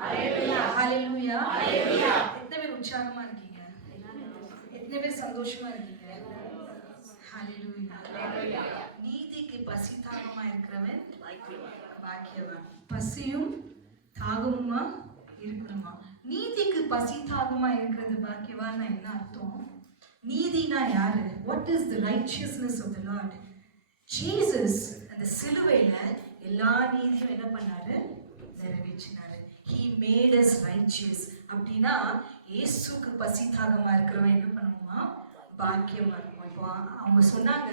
ஹalleluya. எத்தனை பேர் உற்சாகமா இருக்கீங்க? எத்தனை பேர் சந்தோஷமா இருக்கீங்க? ஹalleluya. நீதிக்கு பசி தாகமா இருக்கிறவன் பாக்கியவான். பசியும் தாகமுமா இருக்கணுமா? நீதிக்கு பசி தாகமா இருக்கிறது பாக்கியவான் என்ன அர்த்தம்? நீதினா யாரு? What is the righteousness of the Lord? Jesus அந்த சிலுவையில எல்லா நீதியும் என்ன பண்ணாரு? நிறைவேற்றினாரு. He made us righteous. அப்படின்னா இயேசுக்கு பசி தாகமா இருக்கிறவன் என்ன பண்ணுமா? பாக்கியமா இருக்கும். இப்போ அவங்க சொன்னாங்க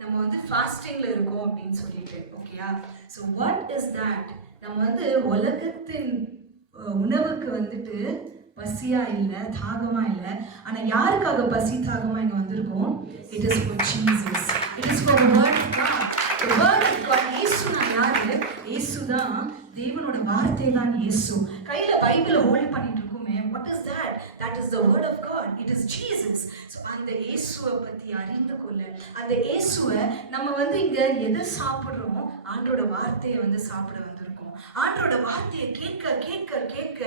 நம்ம வந்து ஃபாஸ்டிங்ல இருக்கோம் அப்படின்னு சொல்லிட்டு, ஓகேயா? So what is that? நம்ம வந்து உலகத்தின் உணவுக்கு வந்துட்டு பசியா இல்லை, தாகமா இல்லை. ஆனா யாருக்காக பசி தாகமா இங்க வந்திருக்கோம்? It is for Jesus. It is for the word of God. The word of God. இயேசுனா யாரு? இயேசு தான் தேவனோட வார்த்தை தான் இயேசு. கையில பைபிளை ஹோல்ட் பண்ணிட்டு இருக்குமே, what is that? That is the word of God. It is Jesus. So அந்த இயேசுவை பத்தி அறிந்து கொள்ள, அந்த இயேசுவை நம்ம வந்து இங்க எதை சாப்பிடுறோம்? ஆண்டோட வார்த்தையை வந்து சாப்பிட வந்திருக்கோம். ஆண்டோட வார்த்தையை கேட்க கேட்க கேட்க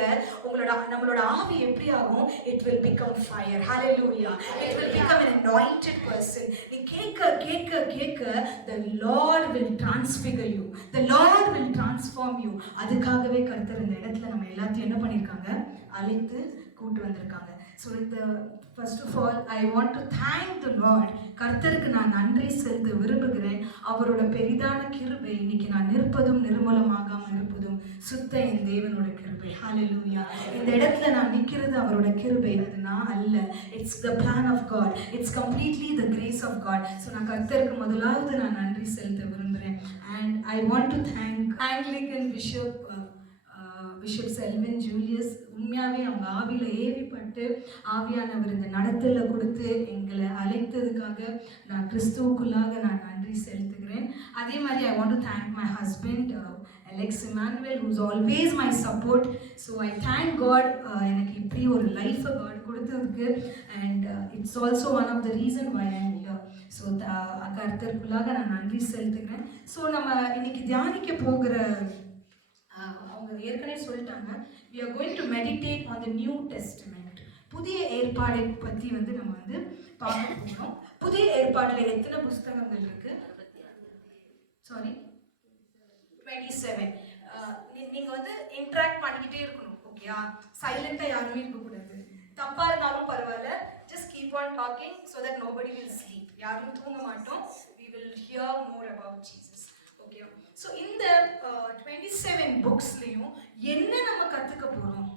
நம்மளோட ஆவி எப்படி ஆகும்? It will become fire. Hallelujah. It will become an anointed person. நீ கேட்க கேட்க கேட்க the Lord will transfigure you. The Lord will transform you. அதுக்காகவே கர்த்தர் இந்த இடத்துல நம்ம எல்லாத்தையும் என்ன பண்ணிருக்காங்க? அழைத்து கூட்டு வந்திருக்காங்க. ஸோ இந்த first of all I want to thank the Lord. கர்த்தருக்கு நான் நன்றி செலுத்த விரும்புகிறேன். அவரோட பெரிதான கிருபை, இன்னைக்கு நான் நிற்பதும் நிர்மூலமாகாமல் இருப்பதும் சுத்த என் தேவனோட கிருபை. ஹalleluya. இந்த இடத்துல நான் நிற்கிறது அவரோட கிருபை, அது நான் அல்ல. It's the plan of God. It's completely the grace of God. So நான் கர்த்தருக்கு முதலாவது நான் நன்றி செலுத்த விரும்புகிறேன். And I want to thank Anglican bishop Selvin Julius. உண்மையாகவே அவங்க ஆவியில் ஏவிப்பட்டு ஆவியானவர் இந்த நடத்தலில் கொடுத்து எங்களை அழைத்ததுக்காக நான் கிறிஸ்துவுக்குள்ளாக நான் நன்றி செலுத்துகிறேன். அதே மாதிரி ஐ want to thank my husband Alex Emmanuel, who's always my support. So I thank God எனக்கு இப்படி ஒரு லைஃப்பை God கொடுத்ததுக்கு. And it's also one of the reason why I am here. So கர்த்தருக்குள்ளாக நான் நன்றி செலுத்துகிறேன். ஸோ நம்ம இன்னைக்கு தியானிக்க போகிற, அவங்க ஏற்கனவே சொல்லிட்டாங்க, we are going to meditate on the New Testament. புதிய ஏற்பாடை பற்றி வந்து நம்ம வந்து பார்க்க போகிறோம். புதிய ஏற்பாடில் எத்தனை புஸ்தகங்கள் இருக்கு? சாரி, 27. நீங்கள் வந்து இன்ட்ராக்ட் பண்ணிக்கிட்டே இருக்கணும், ஓகேயா? சைலண்டாக யாருமே இருக்கக்கூடாது. தப்பாக இருந்தாலும் பரவாயில்ல, just keep on talking so that nobody will sleep. யாரும் தூங்க மாட்டோம். We will hear more about Jesus. Okay. So இந்த 27 புக்ஸ்லையும் என்ன நம்ம கற்றுக்க போகிறோம்?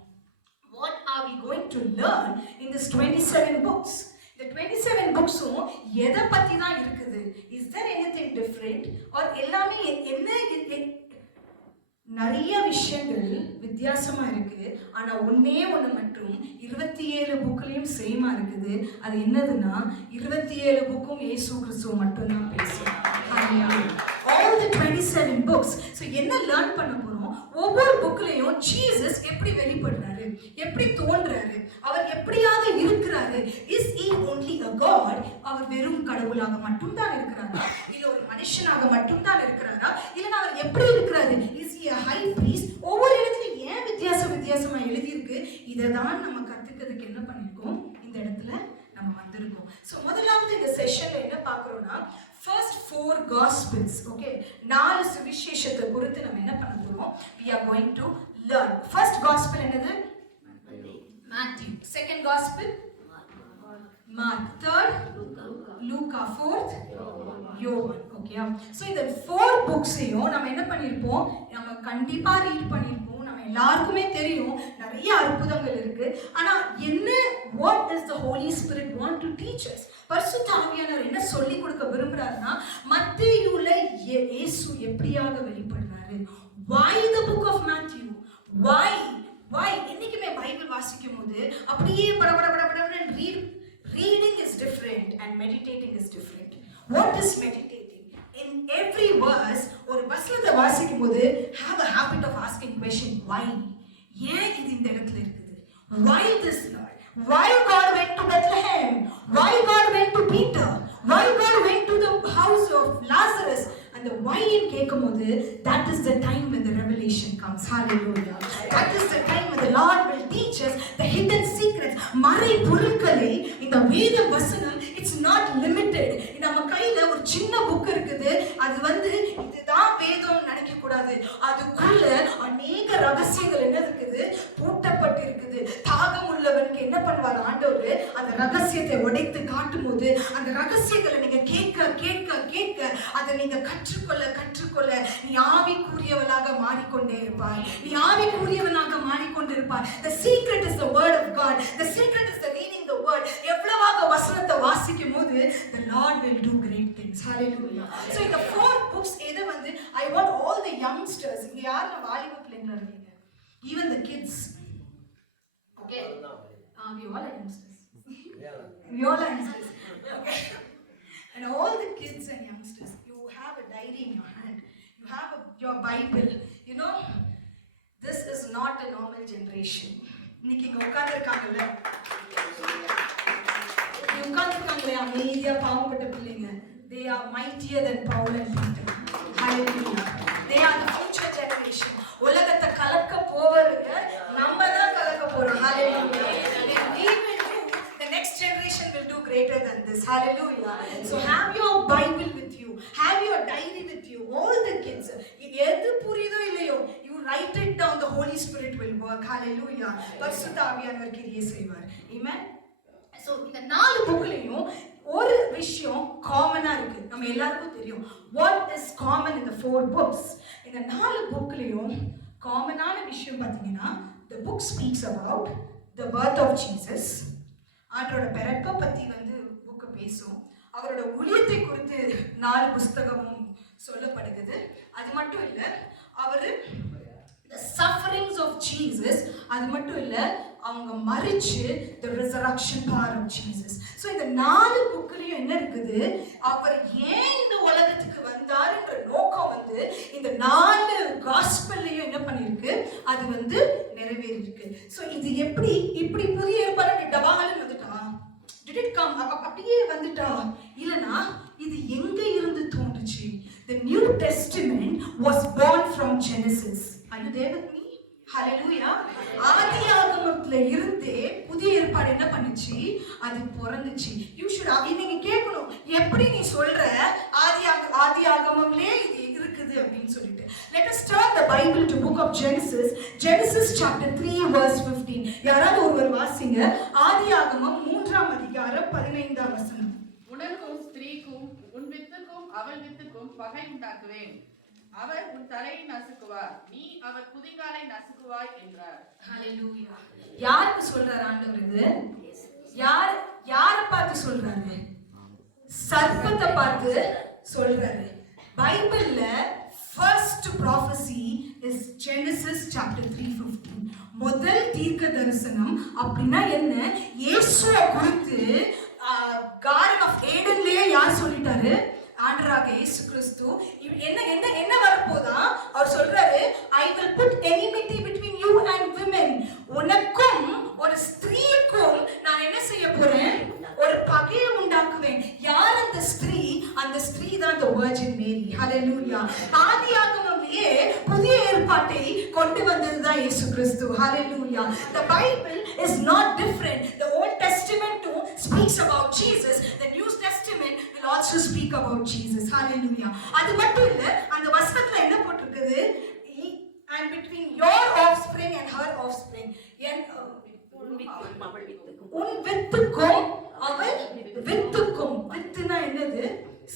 What are we going to learn in this 27 books? இந்த 27 புக்ஸும் எதை பற்றி தான் இருக்குது? Is there anything different? Or எல்லாமே என்ன? நிறைய விஷயங்கள் வித்தியாசமா இருக்கு. ஆனா ஒன்னே ஒன்று மட்டும் 27 புக்லையும் சேமா இருக்குது. அது என்னதுன்னா 27 புக்கும் இயேசு கிறிஸ்துவ மட்டும்தான் பேசும். All the 27 books. ஸோ என்ன லேர்ன் பண்ண போறோம்? ஒவ்வொரு புக்லையும் ஜீசஸ் எப்படி வெளிப்படுறாரு, எப்படி தோன்றாரு, அவர் எப்படியாக இருக்கிறாரு. Is he only a God? அவர் வெறும் கடவுளாக மட்டும்தான் இருக்கிறாரா, இல்ல ஒரு மனுஷனாக மட்டும்தான் இருக்கிறாரா, இல்லைன்னா அவர் எப்படி இருக்கிறாரு? Is he a high priest? ஒவ்வொரு இடத்துலையும் ஏன் வித்தியாசமா எழுதியிருக்கு? இதை தான் நம்ம கத்துக்கிறதுக்கு என்ன பண்ணிருக்கோம்? இந்த இடத்துல நம்ம வந்திருக்கோம். ஸோ முதலாவது இந்த செஷன்ல என்ன பார்க்குறோம்னா, first 4 gospels. ஓகே, 4 சுவிசேஷத்தை குறித்து நம்ம என்ன பண்ண போறோம்? we are going to learn. First gospel என்னது? Matthew. Second gospel Mark. Third Luca. Fourth யோவான். ஓகே, ஸோ இந்த 4 புக்ஸையும் நம்ம என்ன பண்ணியிருப்போம்? நம்ம கண்டிப்பா ரீட் பண்ணியிருப்போம். நம்ம எல்லாருக்குமே தெரியும் நிறைய அற்புதங்கள் இருக்கு. ஆனா என்ன, what does the Holy Spirit want to teach us? பரிசுத்த ஆவியானவர் என்ன சொல்லி கொடுக்க விரும்புறாருன்னா, மத்தேயுல இயேசு எப்படியாக வெளிப்படுறாரு. why the book of Matthew? why இன்னைக்குமே பைபிள் வாசிக்கும் போது அப்படியே படபடன்னு reading is different and meditating is different. What is meditating? In every verse, ஒரு வசனத்தை வாசிக்கும் போது have a habit of asking question, why? ஏன் இது இந்த இடத்துல இருக்குது? Why this Lord? Why God went to Bethlehem? Why God went to Peter? Why God went to the house of Lazarus? And the why why ன்னு கேட்கும்போது that is the time when the revelation comes. Hallelujah. That is the time when the Lord will teach us the hidden secrets. மறை பொருட்களை இந்த வேத வசனம் it's not limited. நம்ம கையில ஒரு சின்ன புக் இருக்குது, அது இதுதான் வேதம் நினைக்க கூடாது. அதுக்குள்ள அநேக ரகசியங்கள் என்ன இருக்குது, பூட்டப்பட்டு இருக்குது. தாகம் உள்ளவனுக்கு என்ன பண்ணுவார் ஆண்டவர், அந்த ரகசியத்தை உடைத்து காட்டும் போது அந்த ரகசியங்களை நீங்க கேட்க கேட்க கேட்க அதை நீங்க கற்றுக்கொள்ள கற்றுக்கொள்ள நீ ஆவிக்குரியவனாக மாறிக்கொண்டே இருப்பாய். நீ ஆவிக்குரியவனாக மாறிக்கொண்டிருப்பாய். The secret is the word of God. The secret is the reading the word. எவ்வளவாக வசனத்தை வாசிக்கும் போது the Lord will do great things. Hallelujah. So in the 4 books எது I want all the youngsters, இங்க யாரு வாலிப பிள்ளைங்களா இருக்கீங்க, even the kids, okay, we all are youngsters. We all are youngsters. Okay. And all the kids and youngsters, you have a diary in your hand, you have your Bible. You know, this is not a normal generation. இன்னைக்கு உட்கார்ந்திருக்காங்கல்ல, அமைதியா பாவப்பட்ட பிள்ளைங்க, they are mightier than Paul and Peter. Hallelujah. They are the future generation. உலகத்தை கலக்க போவருங்க, நம்ம தான் கலக்க போறோம். Hallelujah. We will do, the next generation will do greater than this. Hallelujah. So have your Bible with you, have your diary with you, all the kids. எது புரியுதோ இல்லையோ, you write it down, the Holy Spirit will work. Hallelujah. பரிசுத்த ஆவியானவர் கிரியை செய்வார். Amen. So இந்த 4 புக்லயும் ஒரு விஷயம் காமனா இருக்கு, நம்ம எல்லாருக்கும் தெரியும். What is common in the 4 books? இந்த 4 புக்லயும் காமனான விஷயம் பாத்தீங்கன்னா, the book speaks about the birth of Jesus. அவரோட பிறப்பை பத்தி புக் பேசும். அவரோட ஊழியத்தை குறித்து 4 புத்தகமும் சொல்லப்படுகிறது. அது மட்டும் இல்ல, அவரு the sufferings of Jesus, அது மட்டும் இல்ல, அவங்க மரிச்சு the resurrection power of Jesus. So இந்த 4 புக்லயும் என்ன இருக்குது, அவர் ஏன் இந்த உலகத்துக்கு வந்தாருன்ற நோக்கம் இந்த 4 காஸ்பல்லையும் என்ன பண்ணிருக்கு, அது நிறைவேறி இருக்கு. So இது எப்படி இப்படி புதிய ஏற்பாடு டபால்னு வந்துட்டா, did it come அப்படியே வந்துட்டா, இல்லனா இது எங்க இருந்து தோன்றுச்சு? The New Testament was born from Genesis. Are you there with me? Hallelujah. ஆதியாகமத்துல இருந்தே புதிய ஏற்பாடு என்ன பண்ணுச்சு, அது பிறந்துச்சு. You should நீங்க கேட்கணும், எப்படி நீ சொல்ற ஆதியாகமம்லயே இது இருக்குது அப்படின்னு சொல்லிட்டு. Let us turn the Bible to book of Genesis. Genesis chapter 3 verse 15. யாராவது ஒருவர் வாசிங்க. ஆதியாகமம் 3ஆம் அதிகாரம் 15ஆம் வசனம். உனக்கும் ஸ்திரீக்கும் உன் வித்துக்கும் அவள் வித்துக்கும் பகை உண்டாக்குவேன். அவர் உன் தலையை நசுக்குவார், நீ அவர் குதிங்காலை நசுக்குவாய் என்றார். ஹalleluya. யாருக்கு சொல்றார் ஆண்டவர் இது? யாரை பார்த்து சொல்றாரு? சர்ப்பத்தை பார்த்து சொல்றாரு. பைபிள்ல first prophecy is Genesis chapter 3:15. முதல் தீர்க்க தரிசனம் அப்படின்னா என்ன? இயேசுவை குறித்து கார்டன் ஆஃப் ஏடன்லயே யார் சொல்லிட்டாரு? ஆண்டவராக இயேசு கிறிஸ்து. என்ன வரப்போதா அவர் சொல்றாரு, I will put enmity between you and women. உனக்கும் ஒரு ஸ்திரீக்கும் நான் என்ன செய்ய போறேன்? ஒரு பகையை உண்டாக்குவேன். யார் அந்த ஸ்திரீ? அந்த ஸ்திரீ தான் the Virgin Mary. Hallelujah. ஆதியாகமத்திலே புதிய ஏற்பாட்டை கொண்டு வந்தது தான் இயேசு கிறிஸ்து. Hallelujah. The Bible is not different. The Old Testament too speaks about Jesus. The New Testament will also speak about Jesus. Hallelujah. அது மட்டும் இல்ல, அந்த வசனத்துல என்ன போட்டிருக்குது? And between your offspring and her offspring. உன் வித்துக்கும் அவள் வித்துக்கும். வித்துனா என்னது?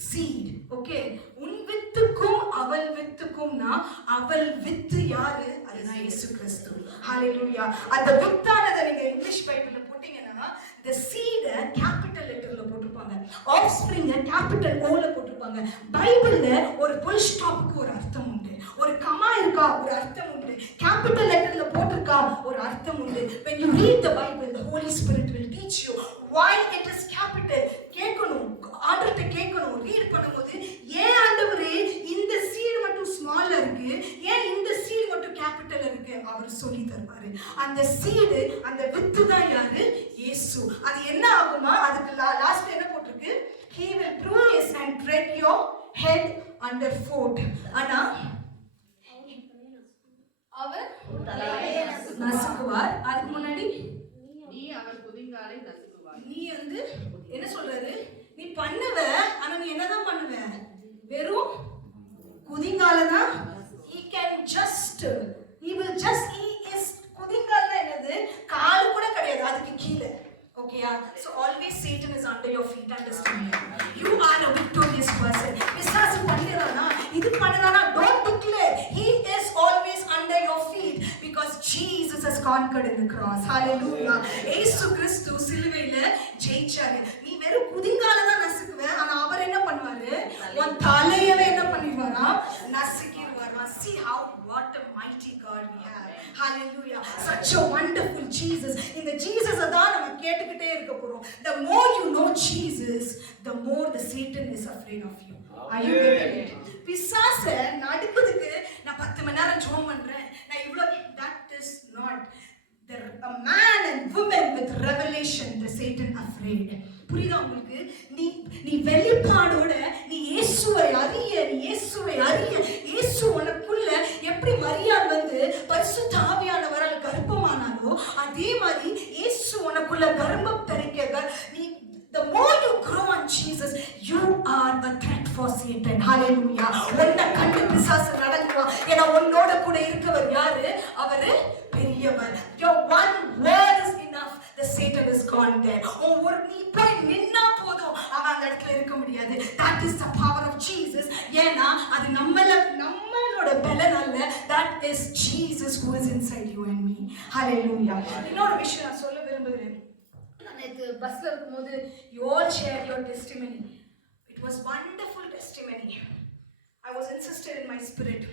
seed. Okay. உன் வித்துக்கும் அவள் வித்துக்கும்னா அவள் வித்து யாரு? அதுதான் இயேசு கிறிஸ்து. Hallelujah. அந்த வித்தானதை நீங்க இங்கிலீஷ் பைபிள்ல போட்டீங்கன்னா the seed capital letterல போட்டுப்பாங்க, offspring capital O ல போட்டுப்பாங்க. பைபிள்ல ஒரு full stopக்கு ஒரு அர்த்தம் உண்டு, ஒரு கமா இருக்கா ஒரு அர்த்தம் உண்டு, capital letterல போட்டிருக்கா ஒரு அர்த்தம் உண்டு. When you read the Bible, the Holy Spirit will teach you why it is capital. கேட்கணும், ஆண்டவர்ட்ட கேட்கணும். ரீட் பண்ணும்போது ஏன் ஆண்டவரே இந்த சீட் மட்டும் ஸ்மாலா இருக்கு, ஏன் இந்த சீட் மட்டும் கேபிட்டல் இருக்கு, அவர் சொல்லி தருவாரு. அந்த சீடு, அந்த வித்து தான் யாரு? இயேசு. அது என்ன ஆகுமா? அதுக்கு லாஸ்ட்ல என்ன போட்டிருக்கு? He will bruise and tread your head under foot. ஆனா அவர் நசுக்குவார். அதுக்கு முன்னாடி நீ அவர் குதிங்காலை நசுக்குவாய். நீ வந்து என்ன சொல்றாரு? நீ பண்ணுவ, ஆனா நீ என்னதான் பண்ணுவ? வெறும் குதிங்கால தான். he is குதிங்கால என்னது? கால் கூட கிடையாது, அதுக்கு கீழே. Okay, so always Satan is under your feet. Understand me. You are a victorious person. பிசாசு பண்ணிரானா, இது பண்ணிரானா, don't declare. He is always under your feet because Jesus has conquered in the cross. Hallelujah. இயேசு கிறிஸ்து சிலுவையில ஜெயிச்சாரு. நீ வெறும் குதிங்கால தான் நசுக்குவ, ஆனா அவர் என்ன பண்ணுவாரு? உன் தலையவே என்ன பண்ணிடுவாரா? நசுக்கிடுவாரா. See how what a mighty God we have. Hallelujah. Such a wonderful Jesus. இந்த ஜீசஸை தான் நம்ம கேட்டுக்கிட்டே இருக்க போறோம். The more you know Jesus, the more the Satan is afraid of you. Are you getting it? பிசாசை நடுக்குதுக்கு நான் 10 மணி நேரம் ஜெபம் பண்றேன், நான் இவ்வளவு, that is not a man and woman with revelation, the Satan afraid. புரியுதா உங்களுக்கு? நீ வெளிப்பாடோட நீ இயேசுவை அறிய, இயேசு உனக்குள்ள எப்படி மரியாள் வந்து பரிசுத்த ஆவியானவரால் கர்ப்பமானாலோ அதே மாதிரி இயேசு உனக்குள்ள கர்ப்பம் தரிக்க நீ. The more you grow on Jesus, you are a threat for Satan. Hallelujah. உன்னை கண்டு பிசாசு நடக்குவான். ஏன்னா உன்னோட கூட இருக்கவர் யாரு? அவரு பெரியவர். Your one word is enough. The Satan is gone there. ஒரு நீ போய் நின்னா போதும், அவன் அந்த இடத்துல இருக்க முடியாது. That is the power of Jesus. ஏன்னா அது நம்மளோட பலன் அல்ல. That is Jesus who is inside you and me. Hallelujah. இன்னொரு விஷயம் நான் சொல்ல விரும்புகிறேன். நேத்து பஸ்ல இருக்கும்போது you all shared your testimony. It was wonderful testimony. I was insisted in my spirit.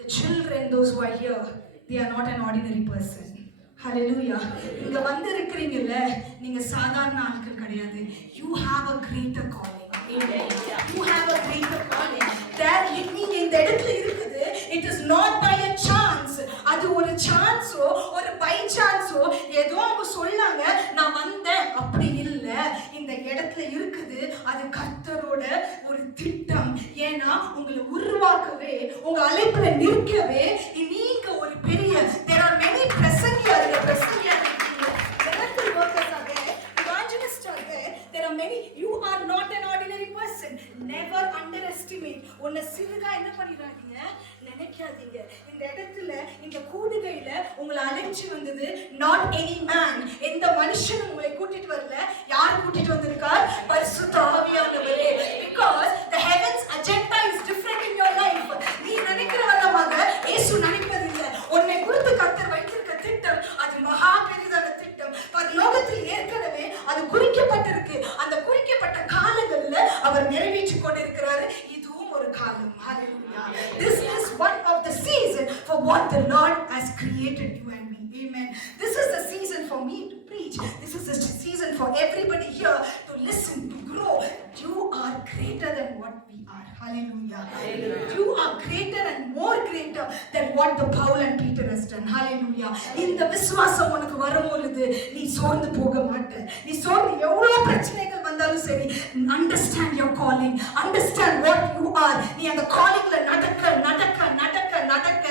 The children, those who are here, they are not an ordinary person. Hallelujah. இங்க வந்து இருக்கீங்கல்ல, நீங்க சாதாரண ஆட்கள் கிடையாது. You have a greater calling. Amen. You have a greater calling. That நீங்க இந்த இடத்துல இருக்குது, it is not by a chance. அது ஒரு சான்ஸோ ஒரு பை சான்ஸோ ஏதோ அவங்க சொல்லாங்க நான் வந்தேன், அப்படி இல்ல. இந்த இடத்துல இருக்குது, அது கர்த்தரோட ஒரு திட்டம். ஏன்னா உங்களை உருவாக்கவே, உங்க அழைப்புல நிற்கவே நீங்க ஒரு பெரிய, there are many பிரசங்கியார்கள் there are many. You are not an ordinary person. Never underestimate. உன்னை சிறுகா என்ன பண்ணிடாதீங்க, நினைக்காதீங்க. இந்த இடத்துல இந்த கூடுகையில உங்களை அழைச்சு வந்தது not any man. எந்த மனுஷனும் உங்களை கூட்டிட்டு வரல. யார் கூட்டிட்டு வந்திருக்கார்? பரிசுத்த ஆவியானவரே. Because the heavens agenda is different in your life. நீ நினைக்கிற விதமாக இயேசு நினைப்பதில்லை. உன்னை குறித்து கர்த்தர் வைத்திருக்க திட்டம் அது மகா பெரிதான திட்டம். பரலோகத்தில் ஏற்கனவே அது குறிக்கப்பட்டிருக்கு. அந்த குறிக்கப்பட்ட காலங்கள்ல அவர் நிறைவேற்றிக் கொண்டிருக்கிறாரு. இதுவும் ஒரு காலம். Hallelujah. This is one of the season for what the Lord has created you and me. Amen. This is the season for me to preach. This is the season for everybody here to listen, to grow. You are greater than what we are. Hallelujah. You are greater and more greater than what the Paul and Peter has done. Hallelujah. இந்த விசுவாசம் உனக்கு வரும்பொழுது நீ சோர்ந்து போக மாட்ட. நீ சோர்ந்து எவ்வளவு பிரச்சனைகள் வந்தாலும் சரி, understand your calling, understand what you are. நீ அந்த காலிங்ல நடக்க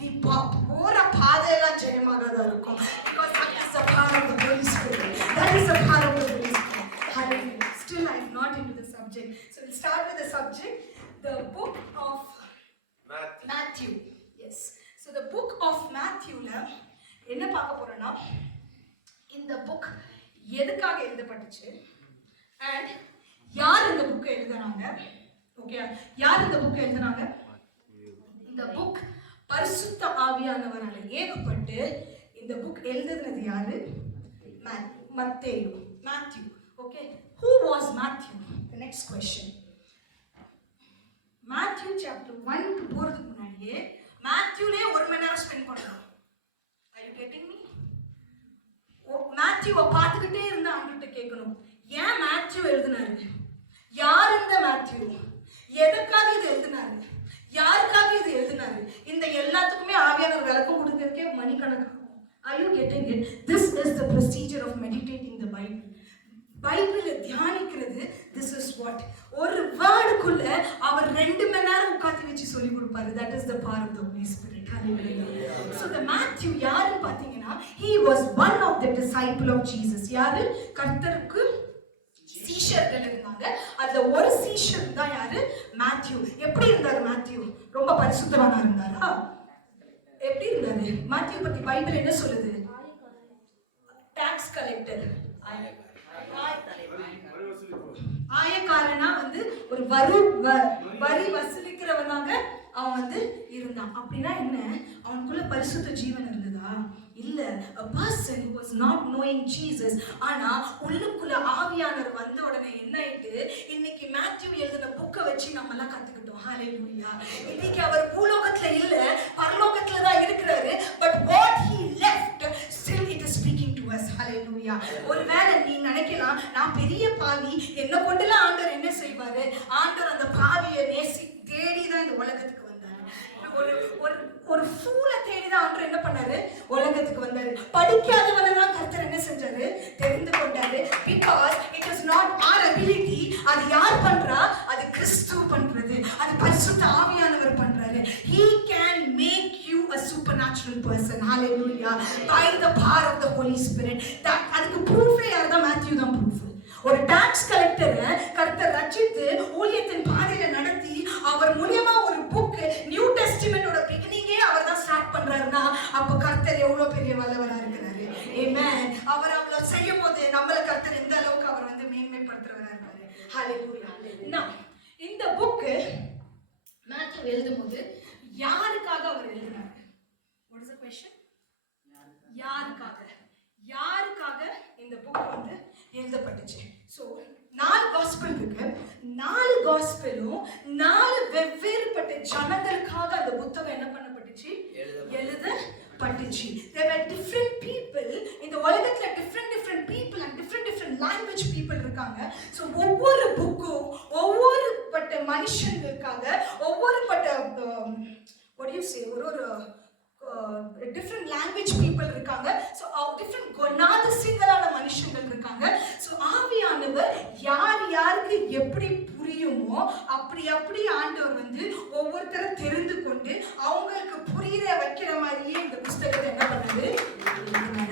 நீ போற பாதையெல்லாம் ஜெயமாகதான் இருக்கும். Because that is the power of the Holy Spirit. That is the power of the Holy Spirit. Hallelujah. Still I am not into the subject. So we'll start with the subject. The book of Matthew. Yes. So the book of Matthewல என்ன பார்க்க போறோம்னா, இந்த book எதுக்காக எழுதப்பட்டுச்சு and யார் இந்த book எழுதுறாங்க? Okay, யார் இந்த book எழுதுறாங்க? இந்த book பரிசுத்த ஆவியானவரால ஏகப்பட்டு இந்த book எழுதுனது யாரு? Matthew. Okay, who was Matthew? The next question. Matthew chapter 1 க்கு போறதுக்கு முன்னாடியே மேத்யூலே 1 மணி நேரம் ஸ்பெண்ட் பண்ணலாம். Are you getting me? மேத்யூவை பார்த்துக்கிட்டே இருந்தா ஆண்டுகிட்ட கேட்கணும், ஏன் மேத்யூ எழுதினாரு? யார் இந்த மேத்யூ? எதுக்காக இது எழுதினாரு? யாருக்காக இது எழுதினாரு? இந்த எல்லாத்துக்குமே ஆவியானவர் விளக்கம் கொடுக்கறதுக்கே மணிக்கணக்காகும். Are you getting it? This is the procedure of meditating the Bible. பைபிளை தியானிக்கிறது, this is what ஒரு வேர்டுக்குள்ள அவர் 2 மணி நேரம் உட்கார்ந்து வச்சு சொல்லி கொடுப்பாரு. that is the power of the Holy Spirit. Hallelujah. So the Matthew யாரு பாத்தீங்கன்னா he was one of the disciple of Jesus. யாரு? கர்த்தருக்கு சீஷர்கள் இருந்தாங்க. அதுல ஒரு சீஷர் தான் யாரு? மேத்யூ. எப்படி இருந்தாரு மேத்யூ? ரொம்ப பரிசுத்தவானா இருந்தாரா? எப்படி இருந்தாரு? மேத்யூ பத்தி பைபிள் என்ன சொல்லுது? டாக்ஸ் கலெக்டர், ஆயக்காரனா ஒரு வரி வசூலிக்கிறவனாக அவன் இருந்தான். அப்படின்னா என்ன? அவனுக்குள்ள பரிசுத்த ஜீவன் இருந்ததா? இல்ல. a person who was not knowing Jesus. ஆனா உள்ளுக்குள்ள ஆவியானவர் வந்த உடனே என்ன ஆயிட்டு, இன்னைக்கு மேத்யூ எழுதின புக்கை வச்சு நம்ம எல்லாம் கத்துக்கிட்டோம். ஹalleluya. இன்னைக்கு அவர் பூலோகத்துல இல்ல, பரலோகத்துல தான் இருக்கிறாரு. but what he left still it is speaking to us. hallelujah. ஒருவேளை நீ நினைக்கலாம், நான் பெரிய பாவி, என்ன கொண்டுலாம் ஆண்டவர் என்ன செய்வாரு? ஆண்டவர் அந்த பாவியை தேடிதான் இந்த உலகத்துக்கு ஒரு ஃபூலை தேடிதான் ஆண்டவர் என்ன பண்ணாரு? உலகத்துக்கு வந்தாரு. படிக்காதவனை தான் கர்த்தர் என்ன செஞ்சாரு? தெரிந்து கொண்டாரு. because it is not our ability. அது யார் பண்றா? அது கிறிஸ்து பண்றது. அது பரிசுத்த ஆவியானவர் பண்றாரு. he can make you a supernatural person. hallelujah. by the power of the Holy Spirit. அதுக்கு ப்ரூஃபே யார் தான்? மேத்யூ தான் ப்ரூஃப். ஒரு டாக்ஸ் கலெக்டரை கர்த்தர் ரட்சித்து ஊழியத்தின் பாதையில நடத்தி அவர் மூலமா ஒரு புக், நியூ டெஸ்டிமெண்டோட பிகினிங்கே அவர் தான் ஸ்டார்ட் பண்றாருன்னா அப்ப கர்த்தர் எவ்வளவு பெரிய வல்லவரா இருக்கிறாரு. ஆமென். அவர் அவ்வளவு செய்யும் போது நம்மள கர்த்தர் எந்த அளவுக்கு அவர் மேன்மைப்படுத்துறவரா இருக்காரு. ஹalleluya. now இந்த புக் மேத்யூ எழுதும்போது யாருக்காக அவர் எழுதினாரு? what is the question? யாருக்காக இந்த புக் எழுதப்பட்டுச்சு? ஸோ 4 காஸ்பல் இருக்கு. 4 காஸ்பலும் 4 வெவ்வேறுபட்ட ஜனங்களுக்காக அந்த புத்தகம் என்ன பண்ணப்பட்டுச்சு? எழுதப்பட்டுச்சு. there were different people. இந்த உலகத்துல different people and different language people இருக்காங்க. ஸோ ஒவ்வொரு புக்கும் ஒவ்வொருபட்ட மனுஷங்களுக்காக ஒவ்வொருபட்ட what do you say ஒரு different language people இருக்காங்க. so different குணாதிசயங்களான மனுஷங்கள் இருக்காங்க. so ஆவியானவர் யாருக்கு எப்படி புரியுமோ அப்படி ஆண்டவர் ஒவ்வொருத்தரை தெரிந்து கொண்டு அவங்களுக்கு புரிய வைக்கிற மாதிரியே இந்த புத்தகத்தை என்ன பண்ணுது?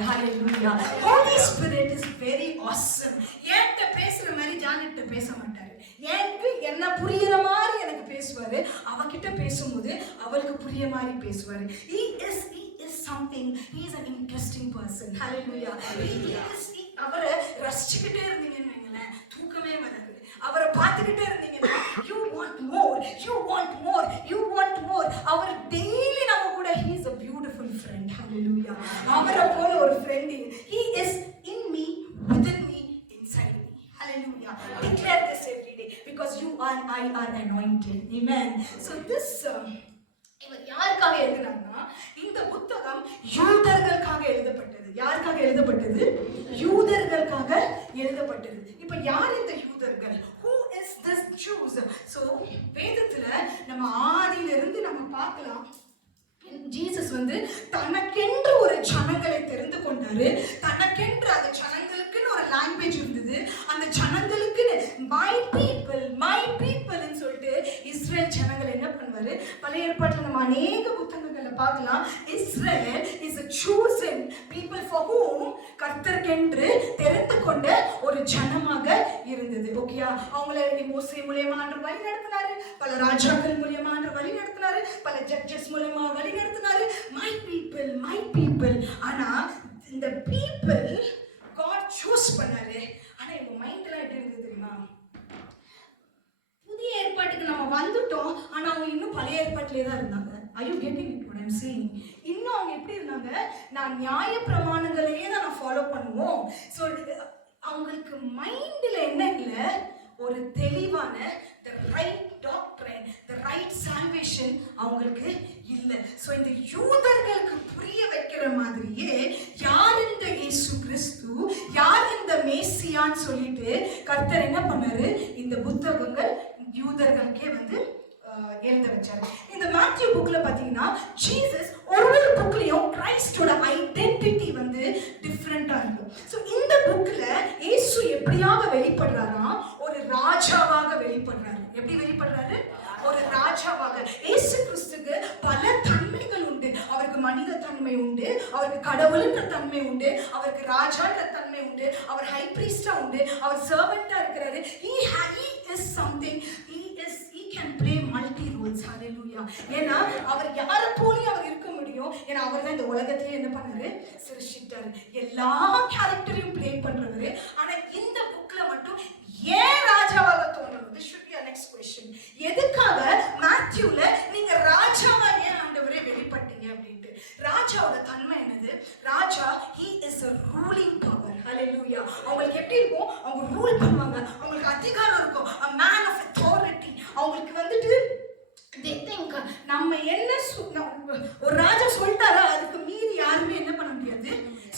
hallelujah. Holy Spirit is very awesome. என்கிட்ட பேசுற மாதிரி ஜானிட்ட பேச மாட்டாரு. எனக்கு என்ன புரியுற மாதிரி எனக்கு பேசுவாரு. அவகிட்ட பேசும்போது அவளுக்கு புரிய மாதிரி பேசுவாரு. he is something. he is an interesting person. hallelujah. அவரை ரசிச்சுக்கிட்டே இருந்தீங்கன்னு வைங்களேன், தூக்கமே வராது. அவரை பார்த்துக்கிட்டே இருந்தீங்கன்னா you want more. அவர் டெய்லி நம்ம கூட he is a beautiful friend. hallelujah. அவரை போல ஒரு friend. he is in me, within me, inside me. hallelujah. declare this every day because you and I are anointed. amen. so this இவர் யாருக்காக எழுதினார்னா, இந்த புத்தகம் யூதர்களுக்காக எழுதப்பட்டது. யாருக்காக எழுதப்பட்டது? யூதர்களுக்காக எழுதப்பட்டது. இப்ப யார் இந்த யூதர்கள்? who is this Jews? so வேதத்துல நம்ம ஆதியிலிருந்து நம்ம பார்க்கலாம், ஜீசஸ் தனக்கென்று ஒரு ஜனங்களை தெரிந்து கொண்டாரு. தனக்கென்று அந்த ஜனங்களுக்குன்னு ஒரு லாங்குவேஜ் இருந்தது. அந்த ஜனங்களுக்குன்னு மை பீப்பிள்னு சொல்லிட்டு இஸ்ரேல் ஜனங்கள் என்ன பண்ணுவாரு? பழைய ஏற்பாட்டில் நம்ம அநேக புத்தகங்களை பார்க்கலாம். Israel is a chosen people for whom கர்த்தர்க்கென்று தெரிந்து கொண்ட ஒரு ஜனமாக இருந்தது. ஓகேயா? அவங்களை மோசே மூலமா ஆண்டவர் வழி நடத்தினாரு, பல ராஜாக்கள் மூலமா ஆண்டவர் வழி நடத்தினாரு, பல ஜட்ஜஸ் மூலமா வழி நடத்தினாரு. My people. ஆனா இந்த பீப்பிள் God choose பண்ணாரு. ஆனா இவங்க மைண்ட்ல எப்படி இருந்தது தெரியுமா? புதிய ஏற்பாட்டுக்கு நம்ம வந்துட்டோம், ஆனா அவங்க இன்னும் பழைய ஏற்பாட்டிலே தான் இருந்தாங்க. Are you getting it what I'm saying? இன்னும் அவங்க எப்படி இருந்தாங்க? நான் நியாய பிரமாணங்களையே தான் நான் ஃபாலோ பண்ணுவோம். ஸோ அவங்களுக்கு மைண்ட்ல என்ன இல்லை? ஒரு தெளிவான the right doctrine, the right salvation அவங்களுக்கு இல்லை. ஸோ இந்த யூதர்களுக்கு புரிய வைக்கிற மாதிரியே யார் இந்த இயேசு கிறிஸ்து, யார் இந்த மேசியான்னு சொல்லிட்டு கர்த்தர் என்ன பண்ணாரு? இந்த புத்தகங்கள் யூதர்களுக்கே எழுத வச்சாரு. இந்த மேத்யூ புக்ல பாத்தீங்கன்னா ஜீசஸ் ஒரு புக்லயும் கிரைஸ்டோட ஐடென்டிட்டி டிஃபரெண்டா இருக்கும். சோ இந்த புக்ல இயேசு எப்படியாக வெளிப்படுறாரா? ஒரு ராஜாவாக ராஜாவாக. இயேசு கிறிஸ்துக்கு பல தன்மைகள் உண்டு. அவருக்கு மனித தன்மை உண்டு, அவருக்கு கடவுள்ன்ற தன்மை உண்டு, அவருக்கு ராஜான்ற தன்மை உண்டு, அவர் ஹை பிரீஸ்டா உண்டு, அவர் சர்வெண்டா இருக்கிறாரு. he is something. he can play multi roles. hallelujah. ஏன்னா அவர் யாரை போலயும் அவர் இருக்க முடியும். ஏன்னா அவர் தான் இந்த உலகத்திலே என்ன பண்ணாரு, சிருஷ்டித்தாரு. எல்லா கேரக்டரையும் ப்ளே பண்றவரு. ஆனா இந்த புக்ல மட்டும் ஏன் ராஜாவாக தோணும்? this should be our next question. எதுக்காக மேத்யூல நீங்க ராஜாவா ஏன் ஆண்டவரே வெளிப்பட்டீங்க அப்படின்ட்டு? ராஜாவோட தன்மை என்னது? ராஜா he is a ruling power. hallelujah. அவங்களுக்கு எப்படி இருக்கும்? அவங்க ரூல் பண்ணுவாங்க, அவங்களுக்கு அதிகாரம் இருக்கும். a man of authority. அவங்களுக்கு வந்துட்டு they think நம்ம என்ன ஒரு ராஜா சொல்லிட்டாரா அதுக்கு மீறி யாருமே என்ன பண்ண முடியாது,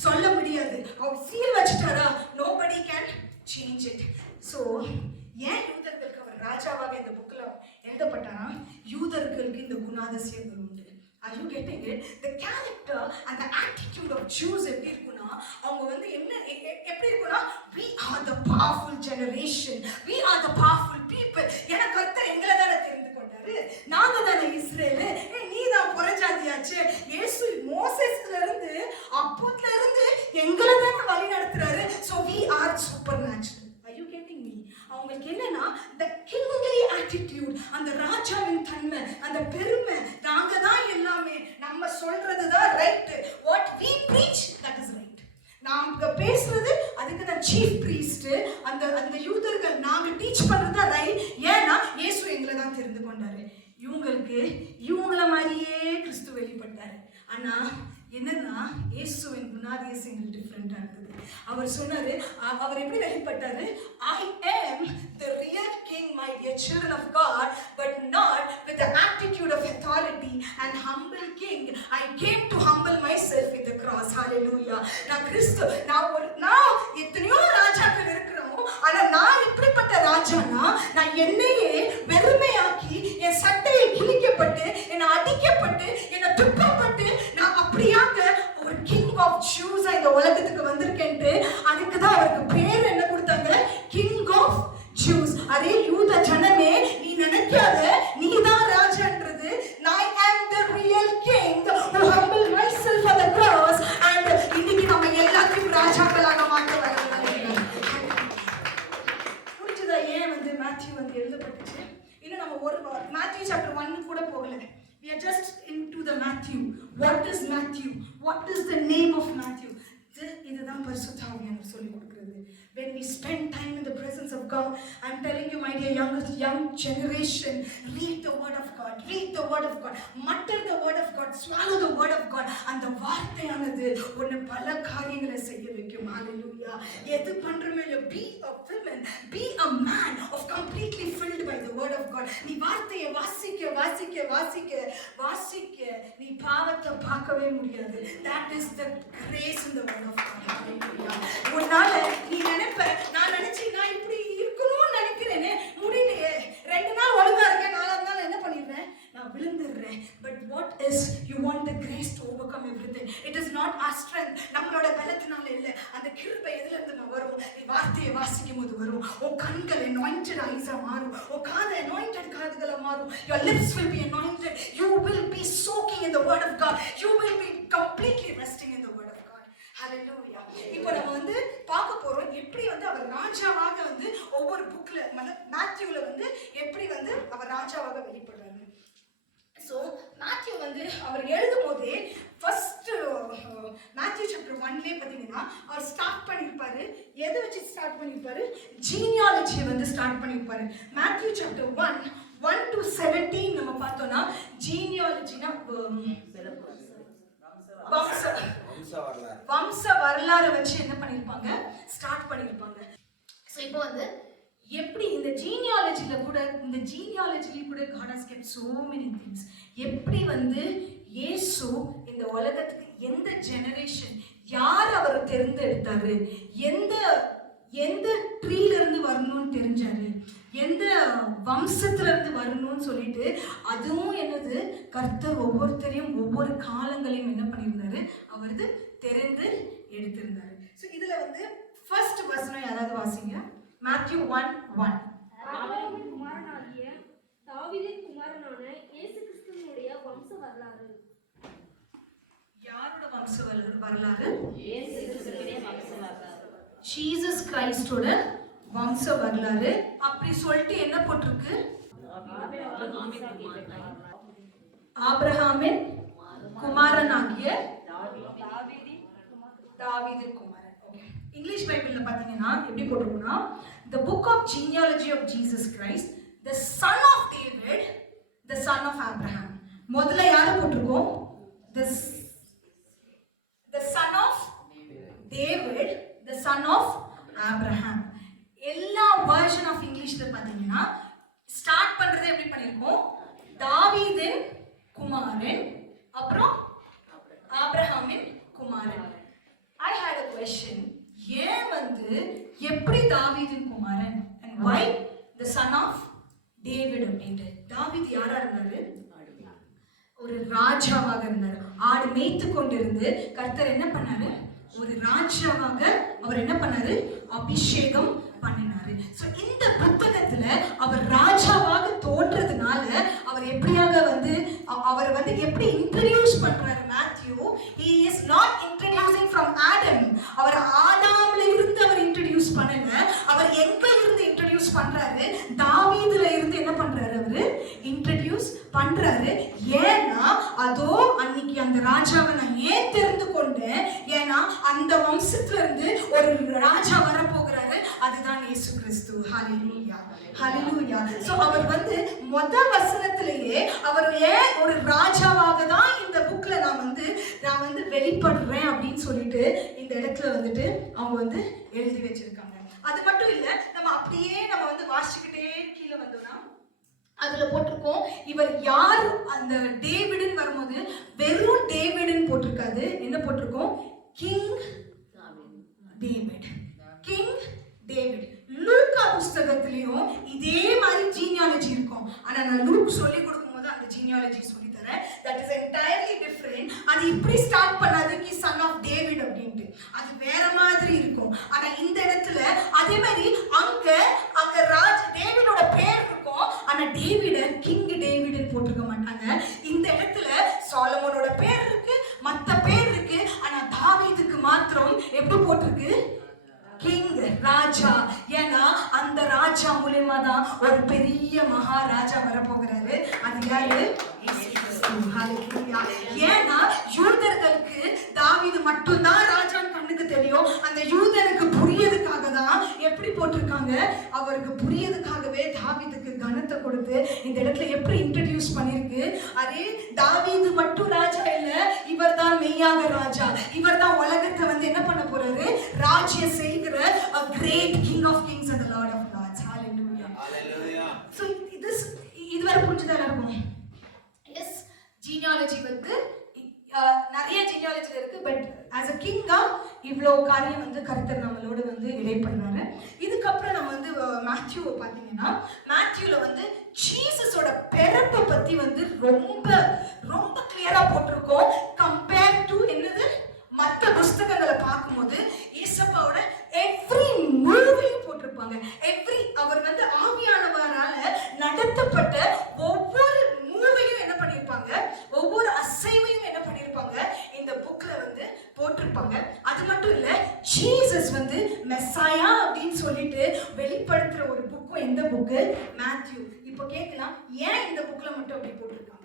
சொல்ல முடியாது. அவர் seal வச்சிட்டாரா nobody can change it. so ஏன் யூதர்களுக்கு அவர் ராஜாவாக இந்த புக்ல எழுதப்பட்டாரா? யூதர்களுக்கு இந்த குணாதிசயங்கள் உண்டு. Are you getting it? The character and the attitude of Jews எப்படி இருக்குன்னா, அவங்க வந்து என்ன எப்படி இருக்குன்னா, we are the powerful generation, we are the powerful people. ஏன்னா கர்த்தர் எங்களை தானே தெரிந்து கொண்டாரு, நாங்க தானே இஸ்ரேல், நீ தான் புறஜாதியாச்சு. இயேசு மோசேஸ்ல இருந்து அப்போத்துல இருந்து எங்களை தானே வழி நடத்துறாரு. so we are supernatural. Are you getting me? அவங்களுக்கு என்னன்னா the kingly attitude, அந்த ராஜாவின் தன்மை, அந்த பெருமை, நாங்க தான் எல்லாமே, நம்ம சொல்றது தான் right, what we preach that is right. நாங்க பேசுறது அதுக்கு தான் சீஃப் பிரீஸ்ட், அந்த யூதர்கள் நாங்க டீச் பண்றது தான் ரைட். ஏன்னா இயேசு எங்களை தான் தெரிந்து கொண்டாரு. இவங்கள மாதிரியே கிறிஸ்து வெளிப்பட்டாரு. ஆனா என்னன்னா இயேசுவின் குணாதிசயங்கள் டிஃபரெண்டா இருக்குது. அவர் சொன்னாரு, அவர் எப்படி வெளிப்பட்டாரு? I am the real king, my dear children of God, but not with the attitude of authority and humble king. I came to humble myself with the cross. hallelujah. நான் கிறிஸ்து, நான் எத்தனையோ ராஜாக்கள் இருக்கிறோம். ஆனா நான் இப்படிப்பட்ட ராஜானா, நான் என்னையே வெறுமையாக்கி, என் சட்டையை கிழிக்கப்பட்டு, என்னை அடிக்கப்பட்டு, என்னை துக்கப்பட்டு, நான் அப்படியாக ஒரு கிங் ஆஃப் ஜூஸ் இந்த உலகத்துக்கு வந்திருக்கேன்ட்டு, அதுக்கு தான் அவருக்கு பேர் என்ன கொடுத்தாங்க? King of Jews. அதே யூத ஜனமே, நீ நினைக்காத நீ தான் ராஜான்றது. I am the real king who humbled myself on the cross. and இன்னைக்கு நம்ம எல்லாத்தையும் ராஜாக்களாக மாற்ற வர்றாங்க. புரிஞ்சுதா ஏன் வந்து மேத்யூ வந்து எழுதப்பட்டுச்சு? இன்னும் நம்ம ஒரு மேத்யூ சாப்டர் 1 கூட போகல. We are just into the Matthew. What is Matthew? What is the name of Matthew? இதுதான் பரிசுத்த ஆவியானவர் சொல்லி கொடுக்கிறது. When we spend time in the presence of God, I'm telling you, my dear young generation, read the word of God. Read the word of God. Mutter the word of God. Swallow the word of God. அந்த வார்த்தையானது உன்னை பல காரியங்களை செய்ய வைக்கும். Hallelujah. எது பண்றமே இல்ல, be a woman, be a man of completely filled by the word of God. நீ வார்த்தையை வாசிக்க வாசிக்க வாசிக்க வாசிக்க நீ பாவத்தை பார்க்கவே முடியாது. That is the grace in the word of God. Hallelujah. உன்னால நீ நினைப்ப, நான் நினைச்சேன் நான் இப்படி இருக்கணும்னு நினைக்கிறேனே, முடியலையே. 2 நாள் ஒழுங்கா இருக்கேன், 4ஆவது நாள் என்ன பண்ணிடுறேன், நான் விழுந்துடுறேன். But what is, you want the grace to overcome everything. It is not our strength. நம்மளோட பலத்தினால இல்ல, அந்த கிருபை எதுல இருந்து வரும்? நீ வார்த்தையை வாசிக்கும் போது வரும். உன் கண்கள் anointed eyes மாறும், உன் காது anointed காதுகளா மாறும். Your lips will be anointed. You will be soaking in the word of God. You will be completely resting in the word of God. Hallelujah. இப்போ நம்ம வந்து பார்க்க போறோம் எப்படி வந்து அவர் ராஜாவாக வந்து ஒவ்வொரு புக்ல மேத்யூல வந்து எப்படி வந்து அவர் ராஜாவாக வெளிப்படுறாரு. ஸோ மேத்யூ வந்து அவர் எழுதும் போதே ஃபர்ஸ்ட் மேத்யூ சாப்டர் 1லே பார்த்தீங்கன்னா அவர் ஸ்டார்ட் பண்ணியிருப்பாரு. எதை வச்சு ஸ்டார்ட் பண்ணியிருப்பாரு? ஜீனியாலஜியை வந்து ஸ்டார்ட் பண்ணியிருப்பாரு. மேத்யூ சாப்டர் 1 to 17 நம்ம பார்த்தோம்னா ஜீனியாலஜினா வம்ச வரலாறு வச்சு என்ன பண்ணிருப்பாங்க, ஸ்டார்ட் பண்ணிருப்பாங்க. சோ இப்போ வந்து எப்படி இந்த ஜீனியாலஜில கூட God has kept so many things. எப்படி வந்து இயேசு இந்த உலகத்துக்கு எந்த ஜெனரேஷன், யார் அவர் தேர்ந்தெடுத்தாரு, எந்த ட்ரீல இருந்து வரணும்னு தெரிஞ்சாரு, எந்த வம்சத்துல இருந்து வரணும்னு சொல்லிட்டு, அதுவும் என்னது, கர்த்தர் ஒவ்வொருத்தரையும் ஒவ்வொரு காலங்களையும் என்ன பண்ணியிருந்தாரு, அவரது தெரிந்து எடுத்திருந்தாரு. ஸோ இதுல வந்து ஃபர்ஸ்ட் வசனம் யாராவது வாசிங்க. மேத்யூ 1:1. ஆபிரகாமின் குமாரனாகிய தாவீதின் குமாரனான யாரோட வம்ச வரலாறு? ஜீசஸ் கிரைஸ்டோட வம்ச வரலாறு. அப்படி சொல்லிட்டு என்ன போட்டிருக்கு? ஆபிரகாமின் குமாரனாகிய தாவீதின் குமாரன். இங்கிலீஷ் பைபிள்ல பாத்தீங்கன்னா எப்படி போட்டிருக்குன்னா, the book of genealogy of Jesus Christ, the son of David, the son of Abraham. முதல்ல யார போட்டிருக்கோம்? the son of David, the son of Abraham. எல்லா வெர்ஷன் ஆஃப் இங்கிலீஷ்ல பாத்தீங்கன்னா ஸ்டார்ட் பண்றதே எப்படி பண்ணிருக்கோம்? தாவீதின் குமாரன், அப்புறம் ஆபிரகாமின் குமாரன். I had a question. ஏன் வந்து எப்படி தாவீதின் குமாரன் and why the son of David அப்படின்ட்டு? தாவீது யாரா இருந்தாரு? ஒரு ராஜாவாக இருந்தார். ஆடு மேய்த்து கொண்டிருந்து கர்த்தர் என்ன பண்ணாரு? ஒரு ராஜாவாக அவர் என்ன பண்ணாரு? அபிஷேகம் பண்ணினாரு. சோ இந்த புத்தகத்துல அவர் ராஜாவாக தோன்றதுனால அவர் எப்படியாக வந்து அவர் வந்து எப்படி இன்ட்ரோடியூஸ் பண்றாரு Matthew? he is not introducing from Adam. அவர் ஆதாம்ல இருந்து அவர் இன்ட்ரோடியூஸ் பண்ணல. அவர் எங்க இருந்து இன்ட்ரோடியூஸ் பண்றாரு? தாவீதுல இருந்து என்ன பண்றாரு? அவரு இன்ட்ரோடியூஸ் பண்றாரு. ஏன்னா அதோ அன்னைக்கு அந்த ராஜாவை நான் ஏன் தெரிந்து கொண்டேன்? ஏன்னா அந்த வம்சத்துல இருந்து ஒரு ராஜா வர போகிறாரு. அதுதான் இயேசு கிறிஸ்து. ஹalleluya ஹalleluya. சோ அவர் வந்து முதல் வசனத்திலேயே அவர் ஏன் ஒரு ராஜாவாக தான் இந்த புக்ல நான் வந்து வெளிப்படுறேன் அப்படின்னு சொல்லிட்டு இந்த இடத்துல வந்துட்டு அவங்க வந்து எழுதி வச்சிருக்காங்க. அது மட்டும் இல்ல, நம்ம அப்படியே நம்ம வந்து வாசிக்கிட்டே கீழே வந்தோம்னா அதுல போட்டிருக்கோம் இவர் யார். அந்த டேவிட்னு வரும்போது வெறும் டேவிட்னு போட்டிருக்காது. என்ன போட்டிருக்கோம்? King David. King David. லூக்கா புஸ்தகத்திலயும் இதே மாதிரி ஜீனியாலஜி இருக்கும். ஆனா நான் லூக் சொல்லி கொடுக்கும்போது அந்த ஜீனியாலஜி சொல்லி தரேன். that is entirely different. அது இப்படி ஸ்டார்ட் பண்ணாது கி சன் ஆஃப் டேவிட் அப்படின்ட்டு. அது வேற மாதிரி இருக்கும். ஆனா இந்த இடத்துல அதே மாதிரி அங்க டேவிடோட பேர் இருக்கும். ஆனா டேவிட கிங் டேவிட்னு போட்டிருக்க மாட்டாங்க. இந்த இடத்துல சாலமோனோட பேர் இருக்கு, மத்த பேர் இருக்கு. ஆனா தாவீதுக்கு மாத்திரம் எப்படி போட்டிருக்கு? கிங், ராஜா. ஏன்னா அந்த ராஜா மூலமா தான் ஒரு பெரிய மகாராஜா வரப்போகிறாரு. அது யாரு? ஏன்னா யூதர்களுக்கு தாவீது மட்டும்தான் ராஜான்னு கண்ணுக்கு தெரியும். அந்த யூதனுக்கு புரியதுக்காக தான் எப்படி போட்டிருக்காங்க? அவருக்கு புரியதுக்காகவே தாவீதுக்கு கனத்தை கொடுத்து இந்த இடத்துல எப்படி இன்ட்ரோடியூஸ் பண்ணிருக்கு? அதே தாவீது மட்டும் ராஜா இல்ல, இவர் தான் மெய்யாக ராஜா. இவர் தான் உலகத்தை வந்து என்ன பண்ண போறாரு? ராஜ்யம் செய்கிற a great king of kings and the lord of lords. Hallelujah hallelujah. So இதுவரை புரிஞ்சுதா எல்லாருக்கும்? எஸ், ஜீனியாலஜி வந்து நிறைய ஜீனியாலஜி இருக்கு. பட் as a king இவ்வளோ காரியம் வந்து கர்த்தர் நம்மளோட வந்து இடைப்படுறாரு. இதுக்கப்புறம் நம்ம வந்து மேத்யூவை பார்த்தீங்கன்னா மேத்யூல வந்து ஜீசஸோட பிறப்பை பத்தி வந்து ரொம்ப ரொம்ப கிளியரா போட்டிருக்கோம். கம்பேர் டு என்னது மற்ற புஸ்தகங்களை பார்க்கும்போது இயேசுவோட எவ்ரி மூவியும் போட்டிருப்பாங்க. அவர் வந்து ஆவியானவரால நடத்தப்பட்ட ஒவ்வொரு மூவியும் என்ன பண்ணிருப்பாங்க? ஒவ்வொரு அசைவையும் என்ன பண்ணிருப்பாங்க? இந்த புக்ல வந்து போட்டிருப்பாங்க. அது மட்டும் இல்ல, ஜீசஸ் வந்து மெசாயா அப்படின்னு சொல்லிட்டு வெளிப்படுத்துற ஒரு புக்கும் எந்த புக்கு? மேத்யூ. இப்போ கேட்கலாம், ஏன் இந்த புக்ல மட்டும் அப்படி போட்டிருக்காங்க?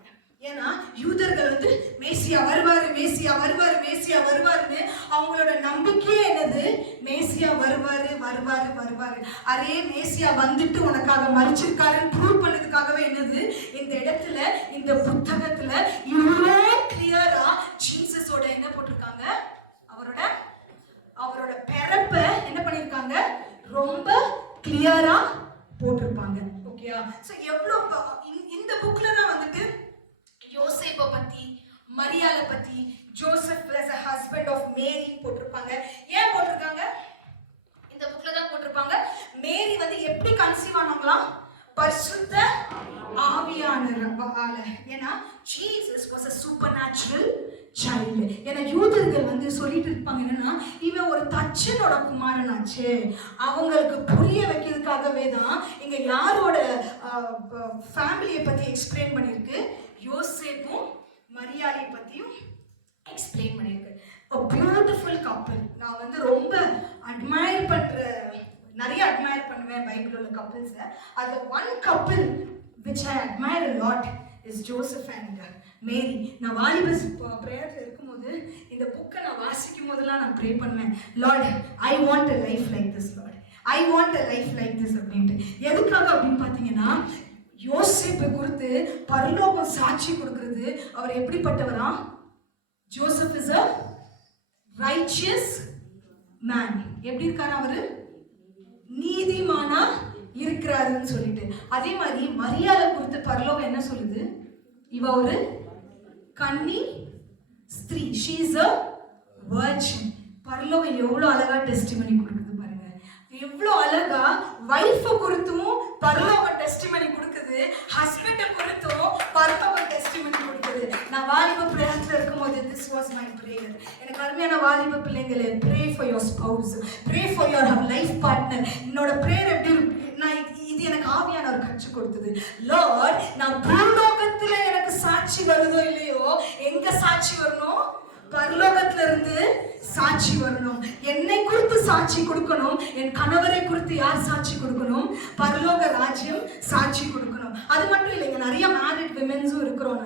ஏன்னா யூதர்கள் வந்து மேசியா வருவாரு, மேசியா வருவாரு, மேசியா வருவாருன்னு அவங்களோட நம்பிக்கையே என்னது? மேசியா வருவாரு வருவாரு வருவாரு. அரே மேசியா வந்துட்டு உனக்காக மறிச்சிருக்காருன்னு ப்ரூவ் பண்ணதுக்காகவே என்னது இந்த இடத்துல இந்த புத்தகத்துல இவ்வளோ கிளியரா ஜீசஸோட என்ன போட்டிருக்காங்க? அவரோட பிறப்பை என்ன பண்ணிருக்காங்க? ரொம்ப கிளியரா போட்டிருப்பாங்க. ஓகேயா? சோ எவ்வளவு இந்த புக்ல தான் வந்துட்டு யோசேப்பை பத்தி, மரியாளை பத்தி, Joseph as a husband of Mary போட்டிருப்பாங்க. ஏன் போட்டிருக்காங்க? இந்த புக்ல தான் போட்டிருப்பாங்க. மேரி வந்து எப்படி கன்சீவ் ஆனாங்களாம்? பரிசுத்த ஆவியானவரால. ஏன்னா Jesus was a supernatural child. ஏன்னா யூதர்கள் வந்து சொல்லிட்டு இருப்பாங்க என்னன்னா, இவன் ஒரு தச்சனோட குமாரனாச்சு. அவங்களுக்கு புரிய வைக்கிறதுக்காகவே தான் இங்க யாரோட ஃபேமிலியை பத்தி எக்ஸ்பிளைன் பண்ணிருக்கு? யோசேப்பும் மரியாதை பத்தியும் எக்ஸ்பிளைன் பண்ணியிருக்கு. A beautiful couple. நான் வந்து ரொம்ப அட்மையர் பண்ற, நிறைய அட்மையர் பண்ணுவேன் பைபிள் உள்ள கப்பிள்ஸை. அதில் one couple which I admire a lot is Joseph and Mary. நான் வாலிபஸ் ப்ரேயரில் இருக்கும்போது இந்த புக்கை நான் வாசிக்கும் போதெல்லாம் நான் ப்ரே பண்ணுவேன், Lord I want a life like this, Lord I want a life like this அப்படின்ட்டு. எதுக்காக அப்படின்னு பார்த்தீங்கன்னா, யோசேப்பை குறித்து பரலோகம் சாட்சி கொடுக்கிறது. அவர் எப்படிப்பட்டவரா? Joseph is a righteous man. எப்படி இருக்காரு அவரு? நீதிமானா இருக்கிறாருன்னு சொல்லிட்டு. அதே மாதிரி மரியாதை குறித்து பரலோகம் என்ன சொல்லுது? இவ ஒரு கன்னி ஸ்திரீ, she is a virgin. பரலோகம் எவ்வளவு அழகா டெஸ்டிமனி கொடுக்குது பாருங்க. எவ்வளவு அழகா வைஃப் குறித்தும் பரலோகம் டெஸ்டிமனி கொடுக்குது, ஹஸ்பண்ட குறித்தும் பரலோகம் டெஸ்டிமனி கொடுக்குது. நான் வாலிப பிரயாணத்துல இருக்கும்போது this was my prayer. எனக்கு அருமையான வாலிப பிள்ளைங்களே, pray for your spouse, pray for your life partner. என்னோட prayer எப்படி நான் இது எனக்கு ஆவியானவர் கற்றுக் கொடுத்தது. லார்ட், நான் பூலோகத்துல எனக்கு சாட்சி வருதோ இல்லையோ, எங்க சாட்சி வரணும்? பரலோகத்துல இருந்து சாட்சி வரணும். என்னை குறித்து சாட்சி கொடுக்கணும். என் கணவரை குறித்து யார் சாட்சி கொடுக்கணும்? பரலோக ராஜ்யம் சாட்சி கொடுக்கணும். அது மட்டும் இல்லைங்க, நிறைய மேரிட் விமென்ஸும் இருக்கிறோம்,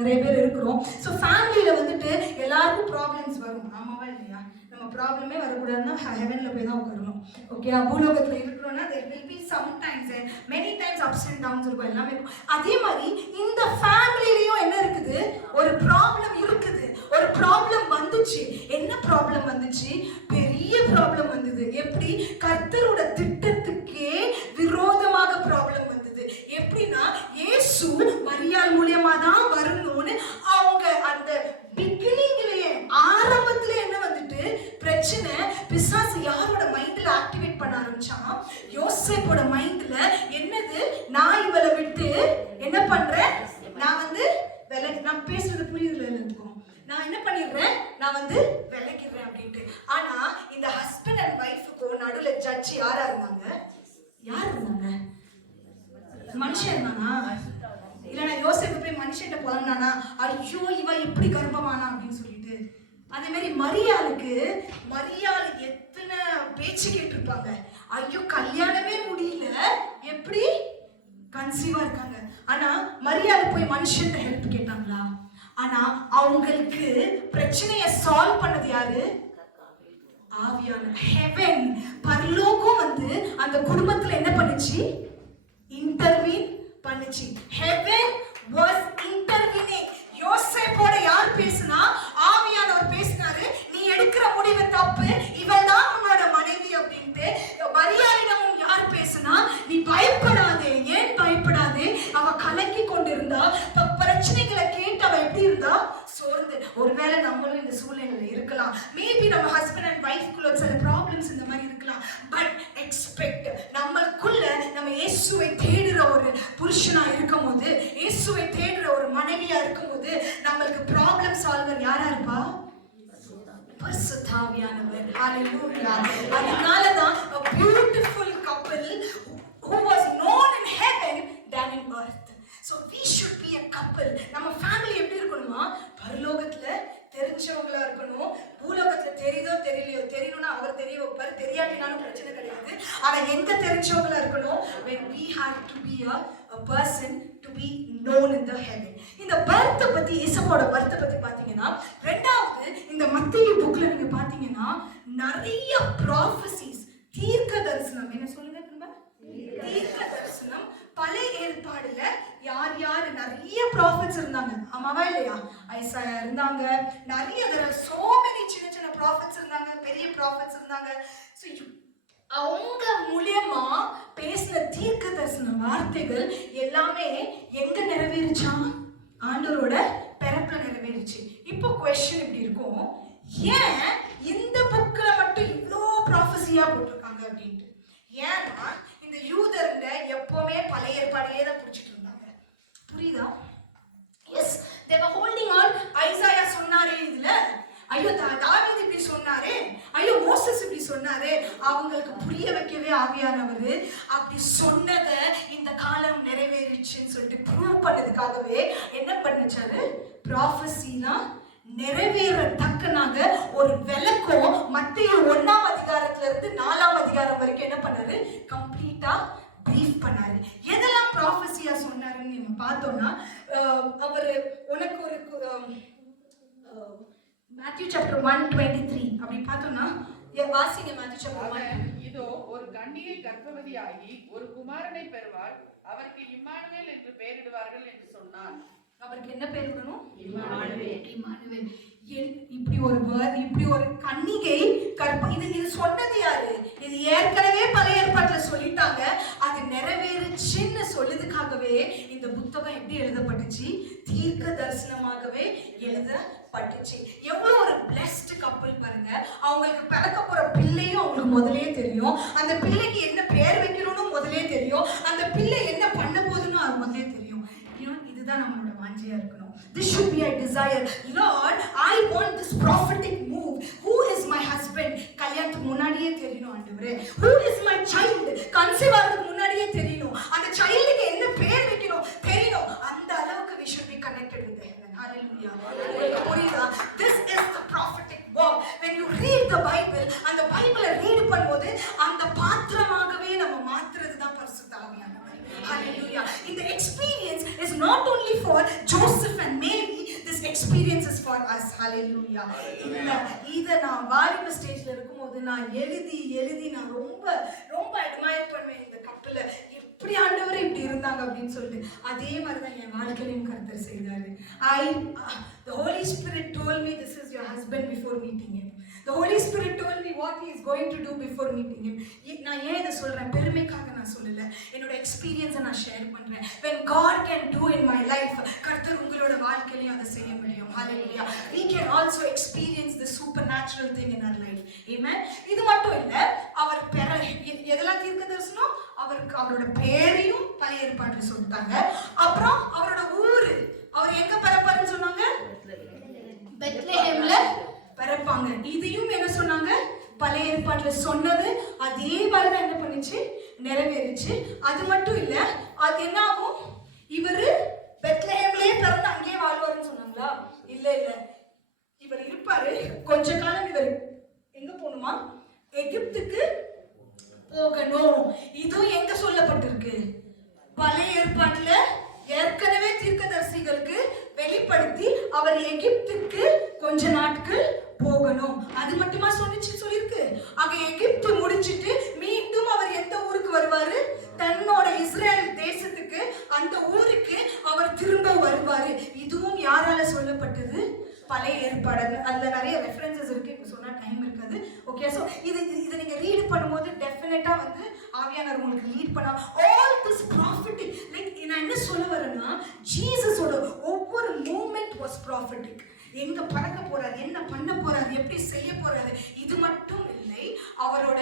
நிறைய பேர் இருக்கிறோம். ஸோ ஃபேமிலியில வந்துட்டு எல்லாருக்கும் ப்ராப்ளம்ஸ் வரும். ஆமாவா இல்லையா? நம்ம ப்ராப்ளமே வரக்கூடாதுன்னா ஹெவன்ல போய் தான் உட்காரணும். ஓகே, பூலோகத்துல இருக்கிறோம்னா there will be sometimes many times ups and downs இருக்கும், எல்லாமே இருக்கும். அதே மாதிரி இந்த ஃபேமிலிலயும் என்ன இருக்குது? ஒரு ப்ராப்ளம் இருக்குது. ஒரு ப்ராப்ளம் வந்துச்சு. என்ன ப்ராப்ளம் வந்துச்சு? பெரிய ப்ராப்ளம் வந்தது. எப்படி? கர்த்தரோட திட்டத்துக்கே விரோதமாக ப்ராப்ளம் வந்தது. எப்படின்னா, இயேசு மரியாள் மூலமா தான் வரணும்னு அவங்க அந்த பிகினிங்லயே, ஆரம்பத்திலே என்ன வந்துட்டு பிரச்சனை, பிசாசு யாரோட மைண்ட்ல ஆக்டிவேட் பண்ண ஆரம்பிச்சான்? யோசேப்போட மைண்ட்ல. என்னது? நான் இவளை விட்டு என்ன பண்றேன்? நான் வந்து நான் பேசுறது புரியுதுல இருக்கும், நான் என்ன பண்ணிடுறேன்? நான் வந்து விலகிடுறேன் அப்படின்ட்டு. ஆனா இந்த ஹஸ்பண்ட் அண்ட் வைஃபுக்கு நடுவுல ஜட்ஜ் யாரா இருந்தாங்க? யார் இருந்தாங்க? மனுஷன் இருந்தானா? இல்லைன்னா யோசேப்பு போய் மனுஷன்ட்ட போனானா, ஐயோ இவ எப்படி கர்ப்பமானா அப்படின்னு சொல்லிட்டு. அதே மாதிரி மரியாள் எத்தனை பேச்சு கேட்டிருப்பாங்க. ஐயோ கல்யாணமே முடியல, எப்படி கன்சீவா இருக்காங்க. ஆனா மரியாள் போய் மனுஷன்ட்ட ஹெல்ப் கேட்டாங்களா? ஆனா அவங்களுக்கு பிரச்சனையை சால்வ் பண்ணது யாரு? ஆவியான ஹெவன், பரலோகம் வந்து அந்த குடும்பத்துல என்ன பண்ணுச்சு? இன்டர்வீன் பண்ணுச்சு. Heaven was intervening. யோசேப்போட யார் பேசினா? ஆவியானவர் பேசினாரு. நீ எடுக்கிற முடிவு தப்பு, இவள் தான் உன்னோட மனைவி அப்படின்ட்டு. மரியாளிடமும் யார் பேசினா? நீ பயப்படாதே. ஏன் பயப்படாதே? அவ கலங்கி கொண்டிருந்தா, பிரச்சனைகளை கேட்டு அவ எப்படி இருந்தா? சோர்ந்து. ஒருவேளை நம்மளும் இந்த சூழ்நிலையில இருக்கலாம். மேபி நம்ம ஹஸ்பண்ட் அண்ட் வைஃப்குள்ள சில ப்ராப்ளம்ஸ் இந்த மாதிரி இருக்கலாம். பட் எக்ஸ்பெக்ட், நம்மளுக்குள்ள நம்ம இயேசுவை தேடுற ஒரு புருஷனா இருக்கும்போது, இயேசுவை தேடுற ஒரு மனைவியா இருக்கும்போது, நம்மளுக்கு ப்ராப்ளம் சால்வர் யாரா இருப்பா? பரிசுத்த ஆவியானவர். ஹalleluya. அதனால தான் a beautiful couple who was known in heaven than in earth. So we should be a couple. நம்ம ஃபேமிலி எப்படி இருக்கணுமா? பரலோகத்துல தெரிஞ்சவங்களா இருக்கணும். பூலோகத்துல தெரியுதோ தெரியலையோ, தெரியணும்னா அவர் தெரிய வைப்பாரு, தெரியாட்டினாலும் பிரச்சனை கிடையாது. ஆனா எங்க தெரிஞ்சவங்களா இருக்கணும்? when we have to be a person to be known in the heaven. இந்த பர்த் பத்தி, இயேசுவோட பர்த் பத்தி பாத்தீங்கன்னா, ரெண்டாவது இந்த மத்தேயு புக்ல நீங்க பாத்தீங்கன்னா நிறைய ப்ராஃபசிஸ், தீர்க்க தரிசனம். என்ன சொல்லுங்க திரும்ப? தீர்க்க தரிசனம். பழைய ஏற்பாடுல யார் யார் நிறைய ப்ராஃபிட்ஸ் இருந்தாங்க, ஆமாவா இல்லையா? ஐசாயா இருந்தாங்க, நிறைய so many சின்ன சின்ன ப்ராஃபிட்ஸ் இருந்தாங்க, பெரிய ப்ராஃபிட்ஸ் இருந்தாங்க. அவங்க மூலமா பேசின தீர்க்க தரிசன வார்த்தைகள் எல்லாமே எங்க நிறைவேறிச்சா? ஆண்டவரோட பிறப்புல நிறைவேறிச்சு. இப்போ क्वेश्चन இப்படி இருக்கும், ஏன் இந்த புக்ல மட்டும் இவ்ளோ ப்ராஃபஸியா போட்டிருக்காங்க அப்படின்ட்டு? ஏன்னா இந்த யூதர்ல எப்பவுமே பழைய ஏற்பாடையே தான் பிடிச்சிட்டு இருந்தாங்க. புரியுதா? Yes, they were holding on. Isaiah சொன்னாரே இதுல, ஐயோ தாவீது இப்படி சொன்னாரே, ஐயோ மோசஸ் இப்படி சொன்னாரே, அவங்களுக்கு புரிய வைக்கவே ஆவியானவர் அப்படி சொன்னதை இந்த காலம் நிறைவேறிச்சுன்னு சொல்லிட்டு ப்ரூவ் பண்ணதுக்காகவே என்ன பண்ணிச்சாரு? ப்ராஃபஸிலாம் நிறைவேறத்தக்கனாக ஒரு விளக்கம் மத்தேயு 1ஆம் அதிகாரத்துல இருந்து 4ஆம் அதிகாரம் வரைக்கும் என்ன பண்ணாரு, கம்ப்ளீட்டா பிரீஃப் பண்ணாரு. எதெல்லாம் ப்ராஃபஸியா சொன்னாருன்னு நம்ம பார்த்தோம்னா, அவரு உனக்கு ஒரு மேத்யூ சாப்டர் 1:23 அப்படி பார்த்தோம்னா, வாசிங்க மேத்யூ சாப்டர் 1. இதோ ஒரு கன்னிகை கர்ப்பவதியாகி ஒரு குமாரனை பெறுவாள், அவருக்கு இம்மானுவேல் என்று பெயரிடுவார்கள் என்று சொன்னான். அவருக்கு என்ன பேர் விடணும்? இம்மானுவேல். இம்மானுவேல். இப்படி ஒரு கன்னிகை இது சொன்னது யாரு? இது ஏற்கனவே பழைய ஏற்பாட்டுல சொல்லிட்டாங்க. அது நிறைவேறுச்சுன்னு சொல்லுறதுக்காகவே இந்த புத்தகம் எப்படி எழுதப்பட்டுச்சு? தீர்க்க தரிசனமாகவே எழுதப்பட்டுச்சு. எவ்வளவு ஒரு பிளெஸ்ட் கப்பல் பாருங்க. அவங்களுக்கு பிறக்க போற பிள்ளையும் அவங்களுக்கு முதலே தெரியும். அந்த பிள்ளைக்கு என்ன பேர் வைக்கணும்னு முதலே தெரியும். அந்த பிள்ளை என்ன பண்ண போகுதுன்னு அது முதலே தெரியும். இதுதான் நம்மளோட வாஞ்சியா இருக்கணும். This should be a desire. Lord, I want this prophetic move. Who is my husband? கல்யாணத்துக்கு முன்னாடியே தெரியணும் ஆண்டவரே. Who is my child? Conceive ஆகிறதுக்கு முன்னாடியே தெரியணும். அந்த சைல்டுக்கு என்ன பேர் வைக்கணும் தெரியணும். அந்த அளவுக்கு we should be connected with heaven. Hallelujah. புரியுதா? This is the prophetic walk. When you read the Bible, அந்த பைபிளை ரீட் பண்ணும்போது அந்த பாத்திரமாகவே நம்ம மாத்துறது தான் பரிசுத்த ஆவியானவர். Hallelujah. In the experience is not only for Joseph and Mary, this experience is for us. Hallelujah. இத நான் வாலிப ஸ்டேஜ்ல இருக்கும்போது நான் எழுதி நான் ரொம்ப அட்மையர் பண்ணுவேன் இந்த கப்பல. எப்படி ஆண்டவரே இப்படி இருந்தாங்க அப்படின்னு சொல்லிட்டு அதே மாதிரி தான் என் வாழ்க்கையிலும் கர்த்தர் செய்தாரு. The Holy Spirit told me this is your husband before meeting him. The Holy Spirit told me what he is going to do before meeting him. நான் ஏன் இதை சொல்றேன்? பெருமைக்காக நான் சொல்லல, என்னோட எக்ஸ்பீரியன்ஸை நான் ஷேர் பண்றேன். When God can do in my life, கர்த்தர் உங்களோட வாழ்க்கையிலையும் அதை செய்ய முடியும். Hallelujah. We can also experience the supernatural thing in our life. Amen. இது மட்டும் இல்ல, அவர் எதெல்லாம் தீர்க்க தரிசனம்? அவரோட பேரையும் பழைய ஏற்பாட்டுல சொல்லிட்டாங்க. அப்புறம் அவரோட ஊரு, அவர் எங்க பிறப்பாருன்னு சொன்னாங்க? பெத்லஹேம்ல பிறப்பாங்க. இதையும் என்ன சொன்னாங்க? பழைய ஏற்பாட்டுல சொன்னது அதே மாதிரிதான் என்ன பண்ணுச்சு, நிறைவேறிச்சு. அது மட்டும் இல்ல, அது என்ன ஆகும்? இவரு பெத்லஹேம்லயே பிறந்து அங்கேயே வாழ்வாருன்னு சொன்னாங்களா? இல்ல இவர் இருப்பாரு கொஞ்ச காலம். இவர் எங்க போகணுமா? எகிப்துக்கு போகணும். இதுவும் எங்க சொல்லப்பட்டிருக்கு? பழைய ஏற்பாட்டுல ஏற்கனவே தீர்க்கதரிசிகளுக்கு வெளிப்படுத்தி அவர் எகிப்துக்கு கொஞ்ச நாட்கள் போகணும். அது மட்டுமா சொல்லிருக்கு? அங்க எகிப்து முடிச்சிட்டு மீண்டும் அவர் எந்த ஊருக்கு வருவாரு? தன்னோட இஸ்ரேல் தேசத்துக்கு, அந்த ஊருக்கு அவர் திரும்ப வருவாரு. இதுவும் யாரால சொல்லப்பட்டது? பழைய ஏற்பாடு. அதுல நிறைய ரெஃபரன்சஸ் இருக்கு, இப்ப சொன்னா டைம் இருக்காது. ஓகே, சோ இதை நீங்க ரீட் பண்ணும்போது டெஃபினட்டா வந்து ஆவியானவர் உங்களுக்கு லீட் பண்ணா. ஆல் திஸ் ப்ராஃபெட்டிக், லைக் நான் என்ன சொல்ல வரேன்னா, ஜீசஸோட ஒவ்வொரு மூமெண்ட் வாஸ் ப்ராஃபெட்டிக். எங்க பறக்க போறாரு, என்ன பண்ண போறாரு, எப்படி செய்ய போறாரு, இது மட்டும் இல்லை, அவரோட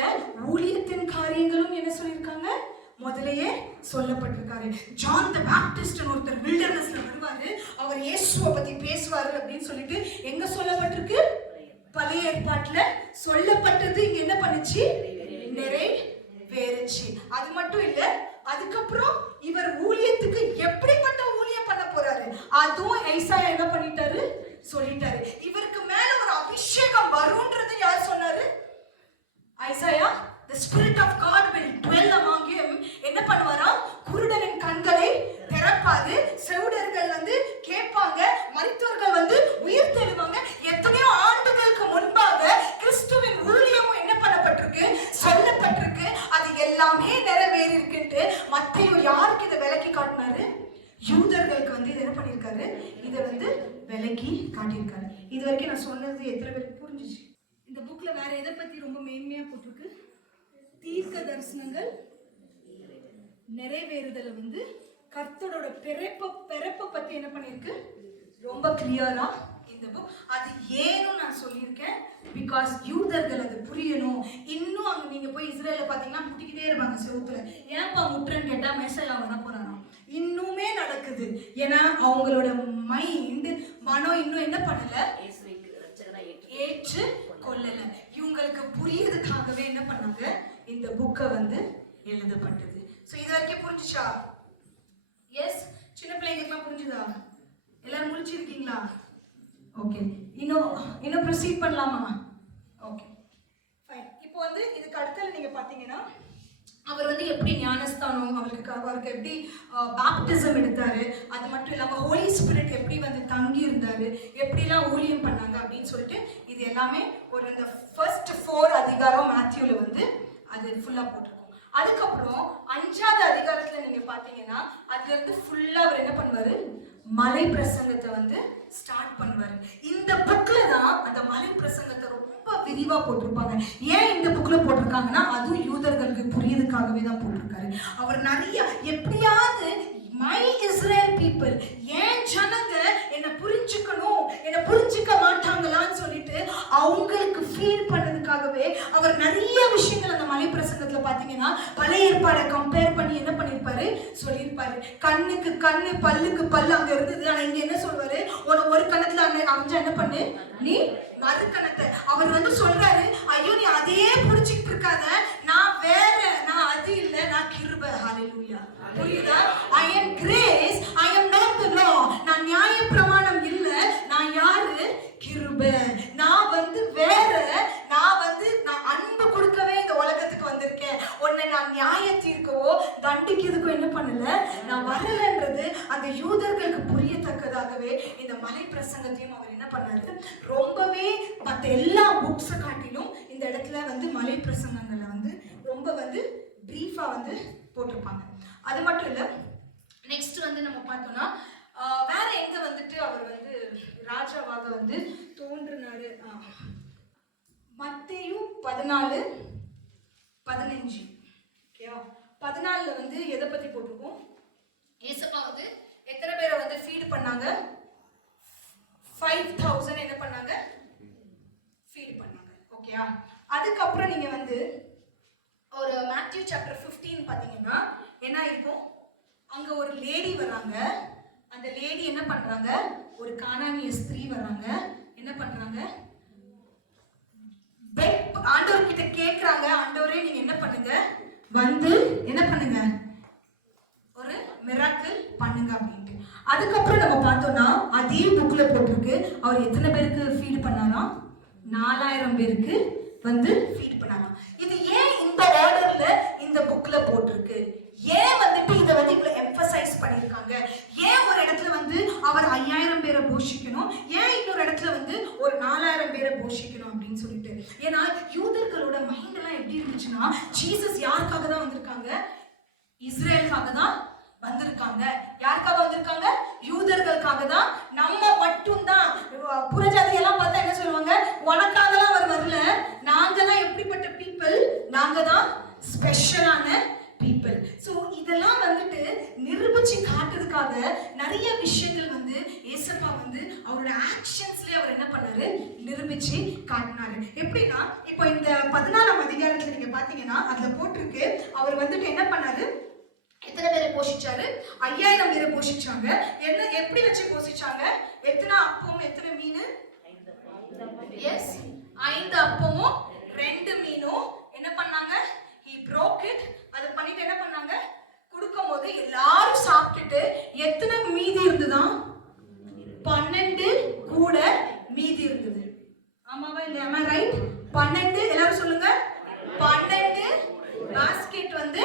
ஊழியத்தின் காரியங்களும் என்ன சொல்லியிருக்காங்க, முதலையே சொல்லப்பட்டிருக்காரு. ஜான் தி பாப்டிஸ்ட் ஒருத்தர் வில்டர்னஸ்ல வருவாரு, அவர் இயேசுவை பத்தி பேசுவாரு அப்படின்னு சொல்லிட்டு எங்க சொல்லப்பட்டிருக்கு? பழைய ஏற்பாட்டுல சொல்லப்பட்டது இங்க என்ன பண்ணுச்சு? நிறைவேறுச்சு. அது மட்டும் இல்ல, அதுக்கப்புறம் இவர் ஊழியத்துக்கு எப்படிப்பட்ட ஊழியம் பண்ண போறாரு அதுவும் ஐசாயா என்ன பண்ணிட்டாரு? சொல்லிட்டாரு. இவருக்கு மேல ஒரு அபிஷேகம் வரும்ன்றது யார் சொன்னாரு? Isaiah. The Spirit of God will dwell among him. என்ன பண்ணுவாரா? குருடனின் கண்களை திறப்பாரு, செவிடர்கள் வந்து கேட்பாங்க, மரித்தவர்கள் வந்து உயிர் தெழுவாங்க. எத்தனையோ ஆண்டுகளுக்கு முன்பாக கிறிஸ்துவின் ஊழியமும் என்ன பண்ணப்பட்டிருக்கு? சொல்லப்பட்டிருக்கு. அது எல்லாமே நிறைவேறி இருக்குன்ட்டு மத்தேயு யாருக்கு இதை விளக்கி காட்டினாரு? யூதர்களுக்கு வந்து இதை என்ன பண்ணியிருக்காரு? இதை வந்து விளக்கி காட்டியிருக்காரு. இது வரைக்கும் நான் சொன்னது எத்தனை பேருக்கு புரிஞ்சிச்சு? இந்த புக்ல வேற எதை பத்தி ரொம்ப மேன்மையா போட்டிருக்கு? தீர்க்க தரிசனங்கள் நிறைவேறுதல வந்து கர்த்தரோட பிறப்பை பத்தி என்ன பண்ணிருக்கு? ரொம்ப கிளியரா இந்த புக். அது ஏன்னு நான் சொல்லியிருக்கேன், பிகாஸ் யூதர்கள் அது புரியணும். இன்னும் அங்க நீங்க போய் இஸ்ரேல பாத்தீங்கன்னா முட்டிக்கிட்டே இருப்பாங்க செவுத்துல. ஏன்பா முட்டுறன்னு கேட்டா மெசேஜ் வர போறாங்க. இன்னுமே நடக்குது. ஏன்னா அவங்களோட மைண்ட், மனம் இன்னும் என்ன பண்ணல, ஏற்று கொள்ளல. இவங்களுக்கு புரியறதுக்காகவே என்ன பண்ணாங்க? இந்த புக்கை வந்து எழுதப்பட்டது. சோ இது வரைக்கும் புரிஞ்சுச்சா? எஸ். சின்ன பிள்ளைங்களுக்குலாம் புரிஞ்சுதா? எல்லாரும் முடிச்சிருக்கீங்களா? ஓகே, இன்னும் ப்ரொசீட் பண்ணலாமா? Okay fine. இப்போ வந்து இதுக்கு அடுத்தது நீங்க பாத்தீங்கன்னா அவர் வந்து எப்படி ஞானஸ்தானம், அவருக்கு எப்படி பேப்டிசம் எடுத்தாரு, அது மட்டும் இல்லாமல் ஹோலி ஸ்பிரிட் எப்படி வந்து தங்கி இருந்தாரு, எப்படிலாம் ஊழியம் பண்ணாங்க அப்படின்னு சொல்லிட்டு இது எல்லாமே ஒரு இந்த ஃபர்ஸ்ட் 4 அதிகாரம் மேத்யூல வந்து அது ஃபுல்லா போட்டிருக்கும். அதுக்கப்புறம் 5வது அதிகாரத்துல நீங்க பாத்தீங்கன்னா அதுல இருந்து ஃபுல்லா அவர் என்ன பண்ணுவாரு, மலை பிரசங்கத்தை வந்து ஸ்டார்ட் பண்ணுவாரு. இந்த புக்ல தான் அந்த மலை பிரசங்கத்தை ரொம்ப விரிவா போட்டிருப்பாங்க. ஏன் இந்த புக்ல போட்டிருக்காங்கன்னா அதுவும் யூதர்களுக்கு புரியதுக்காகவே தான் போட்டிருக்காரு. அவர் நிறைய எப்படியாவது மை இஸ்ரேல் பீப்புள், ஏன் ஜனங்க என்ன புரிஞ்சுக்கணும், என்ன புரிஞ்சுக்க மாட்டாங்களான்னு சொல்லிட்டு அவங்களுக்கு ஃபீல் பண்ணதுக்காகவே அவர் நிறைய விஷயங்கள் அந்த மலை பிரசங்கத்துல பாத்தீங்கன்னா பழைய ஏற்பாடை கம்பேர் பண்ணி என்ன பண்ணிருப்பாரு சொல்லியிருப்பாரு. கண்ணுக்கு கண்ணு, பல்லுக்கு பல்லு அங்க இருந்தது. ஆனா இங்க என்ன சொல்வாரு, ஒரு கணத்துல அமைஞ்சா என்ன பண்ணு, நீ மறு கணத்தை. அவர் வந்து சொல்றாரு, ஐயோ நீ அதையே புடிச்சிட்டு இருக்காத, நான் வேற, நான் அது இல்ல, நான் கிருபை. ஹalleluya, புரியுதா? I am grace, I am not the law. நான் நியாய பிரமாணம் இல்ல, நான் யாரு, கிருபை. நான் வந்து வேற, நான் அன்பு கொடுக்கவே இந்த உலகத்துக்கு வந்திருக்கேன். உன்னை நான் நியாய தீர்க்கவோ தண்டிக்கிறதுக்கோ என்ன பண்ணல, நான் வரலன்றது அந்த யூதர்களுக்கு புரியத்தக்கதாகவே இந்த மலை பிரசங்கத்தையும் அவர் என்ன பண்ணாரு, ரொம்பவே மற்ற எல்லா புக்ஸை காட்டிலும் இந்த இடத்துல வந்து மலை பிரசங்கங்களை வந்து ரொம்ப வந்து பிரீஃபா வந்து போட்டிருப்பாங்க. அது மட்டும் இல்ல, நெக்ஸ்ட் வந்து நம்ம பார்த்தோம்னா வேற எங்க வந்துட்டு அவர் வந்து ராஜாவாக வந்து தோன்றினாரு. மத்தேயு 14:15. ஓகேவா? 14ல வந்து எதை பத்தி போட்டிருக்கோம், ஏசப்பா வந்து எத்தனை பேரை வந்து ஃபீட் பண்ணாங்க, 5000 என்ன பண்ணாங்க, ஃபீட் பண்ணாங்க. ஓகேயா? அதுக்கப்புறம் நீங்க வந்து ஒரு மேத்யூ சாப்டர் 15 பாத்தீங்கன்னா என்ன இருக்கும், அங்க ஒரு லேடி வராங்க. அந்த லேடி என்ன பண்றாங்க, ஒரு கானானிய ஸ்திரீ வராங்க. என்ன பண்றாங்க, ஆண்டவர் கிட்ட கேக்குறாங்க, ஆண்டவரே நீங்க என்ன பண்ணுங்க, வந்து என்ன பண்ணுங்க, ஒரு மிராக்கிள் பண்ணுங்க அப்படின்ட்டு. அதுக்கப்புறம் நம்ம பார்த்தோம்னா அதே புக்ல போட்டிருக்கு, அவர் எத்தனை பேருக்கு ஃபீட் பண்ணாராம், 4000 பேருக்கு வந்து ஃபீட் பண்ணாராம். இது ஏன் இந்த ஆர்டர்ல இந்த புக்ல போட்டிருக்கு, ஏன் வந்துட்டு இதை வந்து இவ்வளவு எம்பசைஸ் பண்ணிருக்காங்க, ஏன் ஒரு இடத்துல வந்து அவர் 5000 பேரை போஷிக்கணும், ஏன் இன்னொரு இடத்துல வந்து ஒரு 4000 பேரை போஷிக்கணும் அப்படின்னு சொல்லிட்டு. ஏன்னா யூதர்களோட மைண்ட் எல்லாம் எப்படி இருந்துச்சுன்னா, ஜீசஸ் யாருக்காக தான் வந்திருக்காங்க, இஸ்ரேலுக்காக தான் வந்திருக்காங்க. யாருக்காக வந்திருக்காங்க, யூதர்களுக்காக தான். நம்ம மட்டும் தான் புறஜாதி எல்லாம் பார்த்தா என்ன சொல்லுவாங்க, உனக்காகலாம் அவர் வரல, நாங்க தான் எப்படிப்பட்ட பீப்புள், நாங்க தான் ஸ்பெஷலான பீப்புள். ஸோ இதெல்லாம் வந்துட்டு நிரூபிச்சு காட்டுறதுக்காக நிறைய விஷயங்கள் வந்து ஏசப்பா வந்து அவரோட ஆக்ஷன்ஸ்லயே அவர் என்ன பண்ணாரு, நிரூபிச்சு காட்டினாரு. எப்படின்னா இப்போ இந்த 14ஆம் அதிகாரத்துல நீங்க பாத்தீங்கன்னா அதுல போட்டிருக்கு, அவர் வந்துட்டு என்ன பண்ணாரு, எத்தனை பேரை போஷிச்சாரு, 5000 பேரை போஷிச்சாங்க. என்ன எப்படி வச்சு போஷிச்சாங்க, எத்தனை அப்பமும் எத்தனை மீன், எஸ் 5 அப்பமும் 2 மீனும் என்ன பண்ணாங்க, he broke it. அது பண்ணிட்டு என்ன பண்ணாங்க, கொடுக்கும்போது எல்லாரும் சாப்பிட்டுட்டு எத்தனை மீதி இருந்துதான், 12 கூட மீதி இருந்தது. ஆமாவா இல்லையா, am I right? 12, எல்லாரும் சொல்லுங்க, 12 பாஸ்கெட் வந்து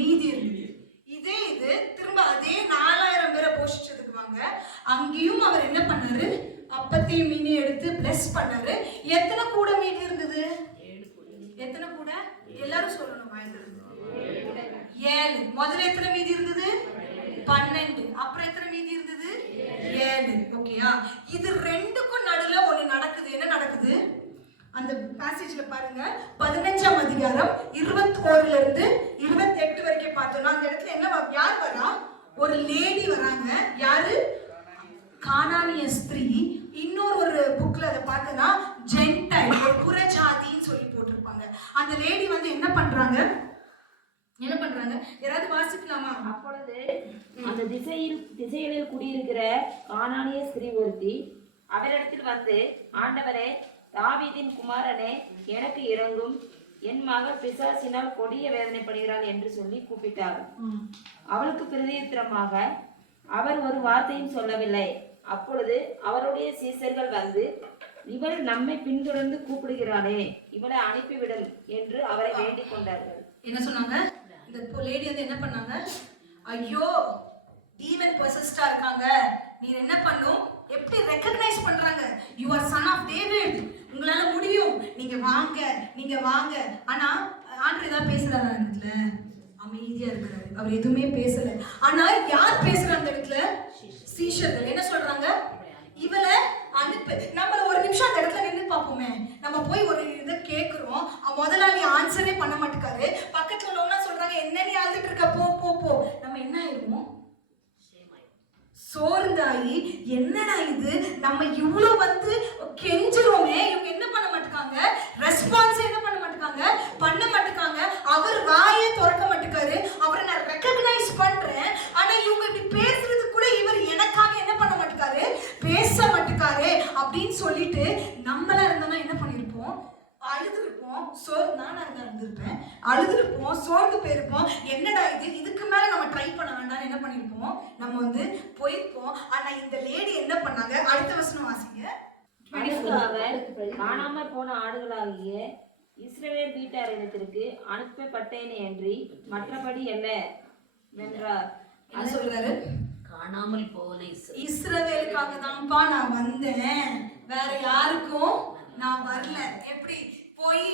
மீதி இருந்தது. இது திரும்ப அதே 4000 பேரை போஷிச்சதுக்கு வாங்க, அங்கேயும் அவர் என்ன பண்ணாரு, அப்பத்தையும் மீனி எடுத்து பிளஸ் பண்ணாரு. எத்தனை கூட மீதி இருந்தது, எத்தனை கூட, எல்லாரும் சொல்லணும், 7. முதல்ல எத்தனை மீதி இருந்தது, 12. அப்புறம் எத்தனை மீதி இருந்தது, 7. ஓகேயா? இது ரெண்டுக்கும் நடுவுல ஒண்ணு நடக்குது. என்ன நடக்குது, அந்த பேசேஜ்ல பாருங்க, 15ஆம் அதிகாரம் 21ல இருந்து 28 வரைக்கும் பார்த்தோம்னா அந்த இடத்துல என்ன, யார் வரா, ஒரு லேடி வராங்க. யாரு, கானானிய ஸ்திரீ. இன்னொரு புக்ல அதை பார்த்தோம்னா ஜென்டைல், ஒரு புறஜாதின்னு சொல்லி போட்டிருப்பாங்க. அந்த லேடி வந்து என்ன பண்றாங்க, யாராவது வாசிக்கலாமா? அப்பொழுது அந்த திசைகளில் குடியிருக்கிற கானானிய ஸ்திரீ ஒருத்தி அவரிடத்தில் வந்து, ஆண்டவரே, தாவீதின் குமாரனே, எனக்கு இரங்கும், என் மகள் பிசாசினால் கொடிய வேதனைப்படுகிறாள் என்று சொல்லி கூப்பிட்டார். அவளுக்கு பிரதியுத்தரமாக அவர் ஒரு வார்த்தையும் சொல்லவில்லை. அப்பொழுது அவருடைய சீசர்கள் வந்து, இவள் நம்மை பின்தொடர்ந்து கூப்பிடுகிறானே, இவளை அனுப்பிவிடும் என்று அவரை வேண்டிக் கொண்டார்கள். என்ன சொன்னாங்க? இந்த லேடி வந்து என்ன பண்ணாங்க? ஐயோ, டீமன் பொசஸ்டா இருக்காங்க, நீ என்ன பண்ணும்? எப்படி ரெகக்னைஸ் பண்றாங்க? You are son of David, உங்களால முடியும், நீங்க வாங்க. ஆனா ஆண்டவர் ஏதாவது பேசுறாரா? இடத்துல அமைதியா இருக்கிறாரு, அவர் எதுவுமே பேசல. ஆனா யார் பேசுற அந்த இடத்துல? சீஷர்கள். என்ன சொல்றாங்க? இவளை அனுப்பு. நம்ம ஒரு நிமிஷம் அந்த இடத்துல நின்று பார்ப்போமே. நம்ம போய் ஒரு இதை கேட்கிறோம், முதலாளி ஆன்சரே பண்ண மாட்டேக்காரு. பக்கத்துல உள்ளவங்க சொல்றாங்க, என்ன நீ அழுதுட்டு இருக்க, போ போ போ. நம்ம என்ன ஆயிடுவோம்? சோர்ந்தாயி, என்னடா இது, நம்ம இவ்வளவு வந்து கெஞ்சிரோமே, இவங்க என்ன பண்ண மாட்டாங்க? ரெஸ்பான்ஸ் என்ன பண்ண மாட்டாங்க. அவர் வாயே திறக்க மாட்டேக்காரு. அவரை நான் ரெகக்னைஸ் பண்றேன், ஆனா இவங்க இப்படி பேசுறது கூட இவர் எனக்காக என்ன பண்ண மாட்டேக்காரு, பேச மாட்டேக்காரு அப்படின்னு சொல்லிட்டு நம்மளா இருந்தோம்னா என்ன பண்ணிருப்போம்? அழுதுருப்போம். சோர்ந்து போயிருப்போம். என்னடா இதுக்கு மேல நம்ம ட்ரை பண்ண வேண்டாம் என்ன பண்ணிருப்போம்? நம்ம வந்து போயிருப்போம். ஆனா இந்த லேடி என்ன பண்ணாங்க? அடுத்த வசனம் வாசிங்க. அவர் காணாமல் போன ஆடுகளாகிய இஸ்ரவேல் வீட்டாரிடத்திற்கு அனுப்பப்பட்டேனே அன்றி மற்றபடி அல்ல என்றார். என்ன சொல்றாரு? காணாமல் போன இஸ்ரவேலுக்காக தான்ப்பா நான் வந்தேன், வேற யாருக்கும் நான் வரல. எப்படி போய்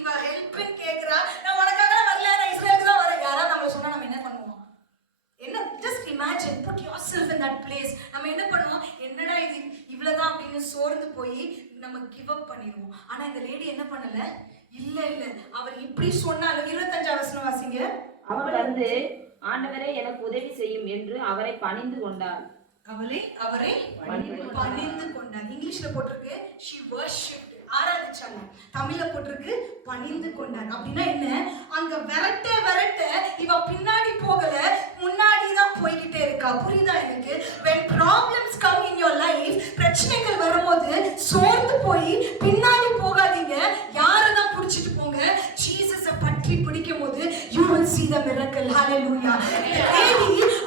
இவ ஹெல்ப்னு கேக்குறா, நான் உனக்காக வரல, நான் இஸ்ரவேலுக்கு தான் வரேன். யாராவது நம்ம சொன்னா நம்ம என்ன பண்ணுவோம்? என்ன, just imagine, put yourself in that place. நம்ம என்ன பண்ணுவோம்? என்னடா இது இவ்வளவுதான் அப்படின்னு சோர்ந்து போய் நம்ம கிவ் அப் பண்ணிடுவோம். ஆனா இந்த லேடி என்ன பண்ணல? இல்ல அவர் இப்படி சொன்னாலும் 25 வசனம் வாசிங்க. அவர் வந்து, ஆண்டவரே எனக்கு உதவி செய்யும் என்று அவரை பணிந்து கொண்டார். அவரை பணிந்து கொண்டார். இங்கிலீஷ்ல போட்டிருக்கு she worshipped, ஆராதிச்சாங்க. தமிழ்ல போட்டிருக்கு பணிந்து கொண்டார். அப்படின்னா என்ன? அங்க விரட்ட இவ பின்னாடி போகல, முன்னாடி தான் போய்கிட்டே இருக்கா. புரியுதா எனக்கு? when problems come in your life, பிரச்சனைகள் வரும்போது சோர்ந்து போய் பின்னாடி போகாதீங்க, யாரை தான் பிடிச்சிட்டு போங்க. ஜீசஸை பற்றி பிடிக்கும் போது you will see the miracle. hallelujah.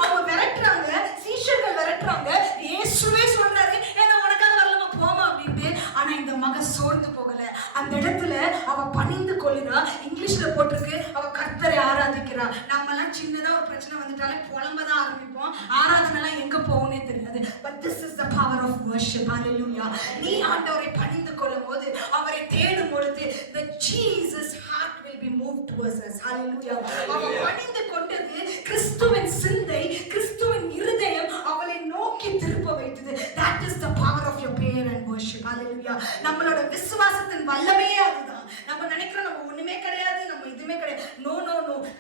அவங்க விரட்டுறாங்க, சீஷர்கள் விரட்டுறாங்க. இயேசுவே சொல்றாரு, என்ன உனக்காக வரலமா, போமா அப்படின்ட்டு. ஆனா இந்த மக சோர்ந்து போகல. அந்த இடத்துல அவ பணிந்து கொள்ளுறா. இங்கிலீஷ்ல போட்டிருக்கு அவ கர்த்தரை ஆராதிக்கிறா. நம்ம எல்லாம் சின்னதா ஒரு பிரச்சனை வந்துட்டாலே புலம்பதான் ஆரம்பிப்போம். ஆராதனை எங்க போகும்னே தெரியாது. but this is the power of worship. hallelujah. நீ ஆண்டவரை பணிந்து கொள்ளும் போது, அவரை தேடும் பொழுது, the Jesus heart will be moved towards us. hallelujah. அவ பணிந்து கொண்டது கிறிஸ்துவின் சிந்தை, கிறிஸ்துவின் இருதயம் அவளை நோக்கி திருப்ப வைத்தது. that is the power of your prayer and worship. hallelujah. நம்மளோட விசுவாசத்தின் வல்லமையே அதுதான். நம்ம நினைக்கிறோம் நம்ம ஒண்ணுமே கிடையாது, நம்ம இதுமே கிடையாது. no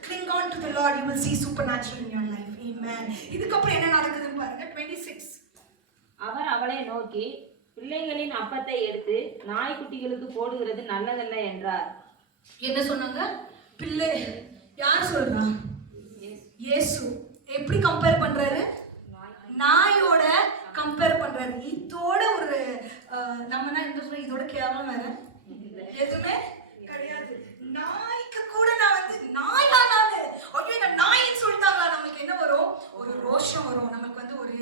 cling on to the Lord, you will see supernatural in your life. amen. இதுக்கு அப்புறம் என்ன நடக்குதுன்னு பாருங்க. 26. அவர் அவளை நோக்கி, பிள்ளைகளின் அப்பத்தை எடுத்து நாய்க்குட்டிகளுக்கு போடுகிறது நல்லதல்ல என்றார். என்ன சொன்னாங்க? பிள்ளை. யார் சொல்றா? இயேசு. எப்படி கம்பேர் பண்றாரு? நாயோட கம்பேர் பண்றாரு. இதோட ஒரு நம்ம என்ன சொல்றோம், இதோட கேவலம் வேற எதுவுமே கிடையாது. நாய்க்கு கூட நான் வந்து நாயா நானு, ஐயோ நான் நாயின்னு சொல்லிட்டாங்களா, நமக்கு என்ன வரும்? ஒரு ரோஷம் வரும், நமக்கு வந்து ஒரு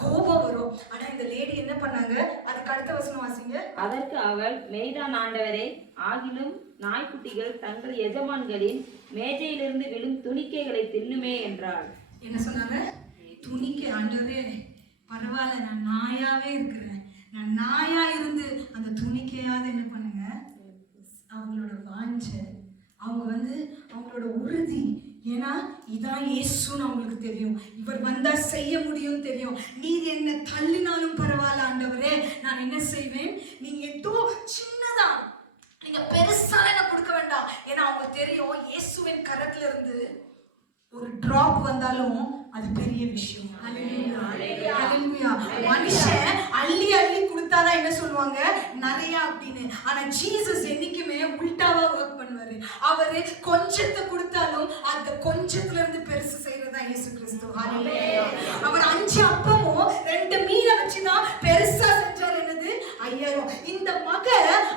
கோபம் வரும். ஆனா இந்த லேடி என்ன பண்ணாங்க? அதுக்கு அடுத்த வசனம் வாசிங்க. அதற்கு அவள், மெய்தான் ஆண்டவரே, ஆகிலும் நாய்க்குட்டிகள் தங்கள் எஜமான்களின் மேஜையிலிருந்து விழும் துணிக்கைகளை தின்னுமே என்றாள். என்ன சொன்னாங்க? துணிக்கை. ஆண்டவரே பரவாயில்ல, நான் நாயாவே இருக்கிறேன், நான் நாயா இருந்து அந்த துணிக்கையாவது என்ன பண்ணுங்க. அவங்களோட வாஞ்ச, அவங்க வந்து அவங்களோட உறுதி. ஏன்னா இதான் இயேசுன்னு அவங்களுக்கு தெரியும், இவர் வந்தா செய்ய முடியும் தெரியும். நீர் என்ன தள்ளினாலும் பரவாயில்ல ஆண்டவரே, நான் என்ன செய்வேன். நீங்க ஏதோ சின்னதா, நீங்க பெருசா என்ன கொடுக்க வேண்டாம். ஏன்னா அவங்க தெரியும் இயேசுவின் கரத்துல இருந்து ஒரு டிராப் வந்தாலும் அது பெரிய விஷயம். மனுஷன் அள்ளி கொடுத்தாதான் என்ன சொல்லுவாங்க, நிறைய அப்படின்னு. ஆனா ஜீசஸ் என்னைக்குமே உல்டாவா ஒர்க் பண்ணுவாரு. அவரு கொஞ்சத்தை கொடுத்தாலும் அந்த கொஞ்சத்துல இருந்து பெருசு செய்யறதா இயேசு கிறிஸ்து. அவர் 5 அப்பமும் 2 மீனை வச்சுதான் பெருசா செஞ்சார். என்னது? 5000. இந்த மக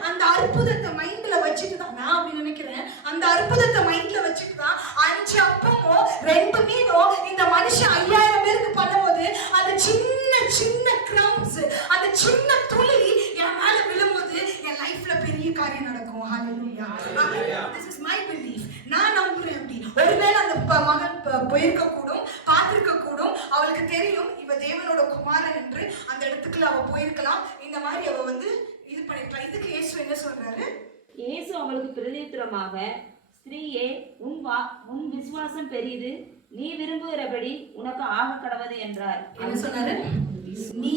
அந்த அற்புதத்தை மைண்ட்ல வச்சுட்டு தான், நான் அப்படி நினைக்கிறேன், அந்த அற்புதத்தை மைண்ட்ல வச்சுட்டு தான் 5 அப்பமும் 2 மீனும் இந்த மனுஷன் 5000 பேருக்கு பண்ணும்போது அந்த சின்ன ஒருவேளை அந்த மகன் போயிருக்க கூடும், பார்த்திருக்க கூடும். அவளுக்கு தெரியும் இவ தேவனோட குமாரன் என்று. அந்த இடத்துக்குள்ள அவ போயிருக்கலாம். இந்த மாதிரி அவ வந்து இது பண்ணிருக்கலாம். இதுக்கு இயேசு என்ன சொல்றாரு? இயேசு அவளுக்கு பிரதியுத்தரமாக, ஸ்திரீயே, உன் விசுவாசம் பெரிது, நீ விரும்புகிறபடி உனக்கு ஆக கடவது என்றார். என்ன சொன்னாரு? நீ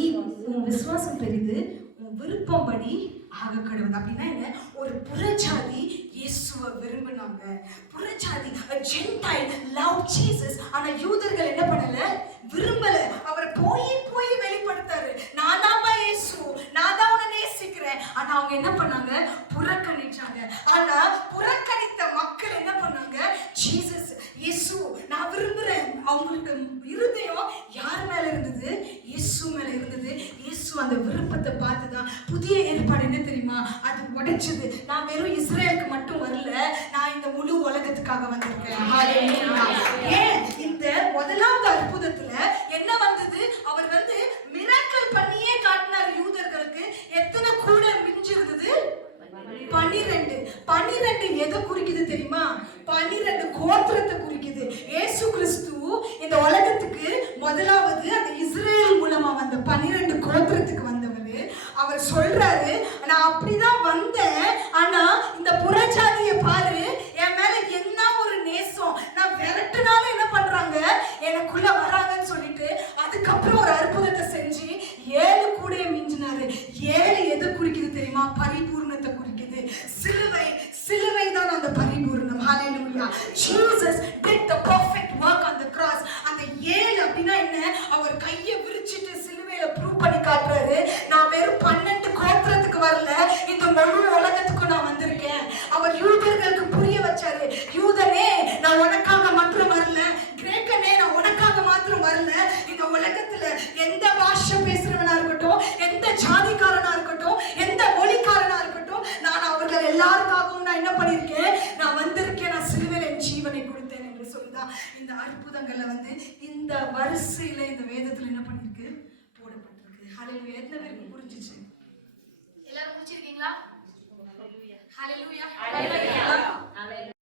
உன் விசுவாசம் பெரிது, உன் விருப்பம்படி ஆக கடவுள். அப்படின்னா என்ன? ஒரு புறஜாதி இயேசுவை விரும்பினாங்க. புறஜாதி ஜென்டைல் லவ் ஜீசஸ். ஆனா யூதர்கள் என்ன பண்ணல? விரும்பல. அவர் போய் வெளிப்படுத்தாரு, நான் தான் இயேசு, நான் தான் உன்னை நேசிக்கிறேன். ஆனா அவங்க என்ன பண்ணாங்க? புறக்கணிச்சாங்க. ஆனா புறக்கணித்த மக்கள் என்ன பண்ணாங்க? ஜீசஸ், இயேசு நான் விரும்புறேன். அவங்களுக்கு இருதயம் யார் மேல இருந்தது? இயேசு மேல இருந்தது. இயேசு அந்த விருப்பத்தை பார்த்துதான் புதிய ஏற்பாடு என்ன தெரியுமா? அது உடைச்சது. நான் வெறும் இஸ்ரேலுக்கு மட்டும் வரல, நான் இந்த முழு உலகத்துக்காக வந்திருக்கேன். ஏன் இந்த முதலாவது அற்புதத்துல என்ன வந்தது? அவர் வந்து மிராக்கிள் பண்ணியே காட்டினார் யூதர்களுக்கு. எத்தனை கூட மிஞ்சி இருந்தது? 12. 12 எதை குறிக்குது தெரியுமா? 12 கோத்திரத்தை குறிக்குது. இயேசு கிறிஸ்து இந்த உலகத்துக்கு முதலாவது அந்த இஸ்ரேல் மூலமா வந்த 12 கோத்திரத்துக்கு வந்தவர். அவர் சொல்றாரு, நான் அப்படிதான் வந்தேன். ஆனா இந்த புறஜாதியை பாரு, என் மேல என்ன ஒரு நேசம். நான் விரட்டுனாலும் என்ன பண்றாங்க? எனக்குள்ள வராங்கன்னு சொல்லிட்டு அதுக்கப்புறம் ஒரு அற்புதத்தை செஞ்சு 7 கூட மிஞ்சினாரு. 7 எதை குறிக்குது தெரியுமா? பரிபூர்ணத்தை குறிக்குது. சிலுவை தான் அந்த பரிபூர்ணம். ஹalleluya. Jesus did the perfect work on the cross. அந்த 7 அப்படினா என்ன? அவர் கையை விரிச்சிட்டு சிலுவையில ப்ரூவ் பண்ணி காட்டுறாரு, நான் வெறும் 12 கோத்திரத்துக்கு வரல, இந்த முழு உலகத்துக்கு நான் வந்திருக்கேன். அவர் யூதர்களுக்கு புரிய வச்சாரு, யூதனே நான் உனக்காக மாத்திரம் வரல, கிரேக்கனே நான் உனக்காக மாத்திரம் வரல. இந்த உலகத்துல எந்த பாஷை பேசுறவனா இருக்கட்டும், எந்த ஜாதிக்காரனா இருக்கட்டும், எந்த மொழிக்காரனா இருக்கட்டும், நான் அவர்கள் எல்லாருக்காகவும் நான் என்ன பண்ணிருக்கேன்? நான் வந்திருக்கேன். நான் சிலுவையில என் ஜீவனை கொடுத்தேன் என்று சொல்லிதான் இந்த அற்புதங்கள்ல வந்து இந்த வரிசையில இந்த வேதத்துல என்ன பண்ணிருக்கு? போடப்பட்டிருக்கு. ஹalleluya. எத்தனை பேருக்கு புரிஞ்சிச்சு? எல்லாரும் புரிஞ்சிருக்கீங்களா? ஹalleluya. ஹalleluya.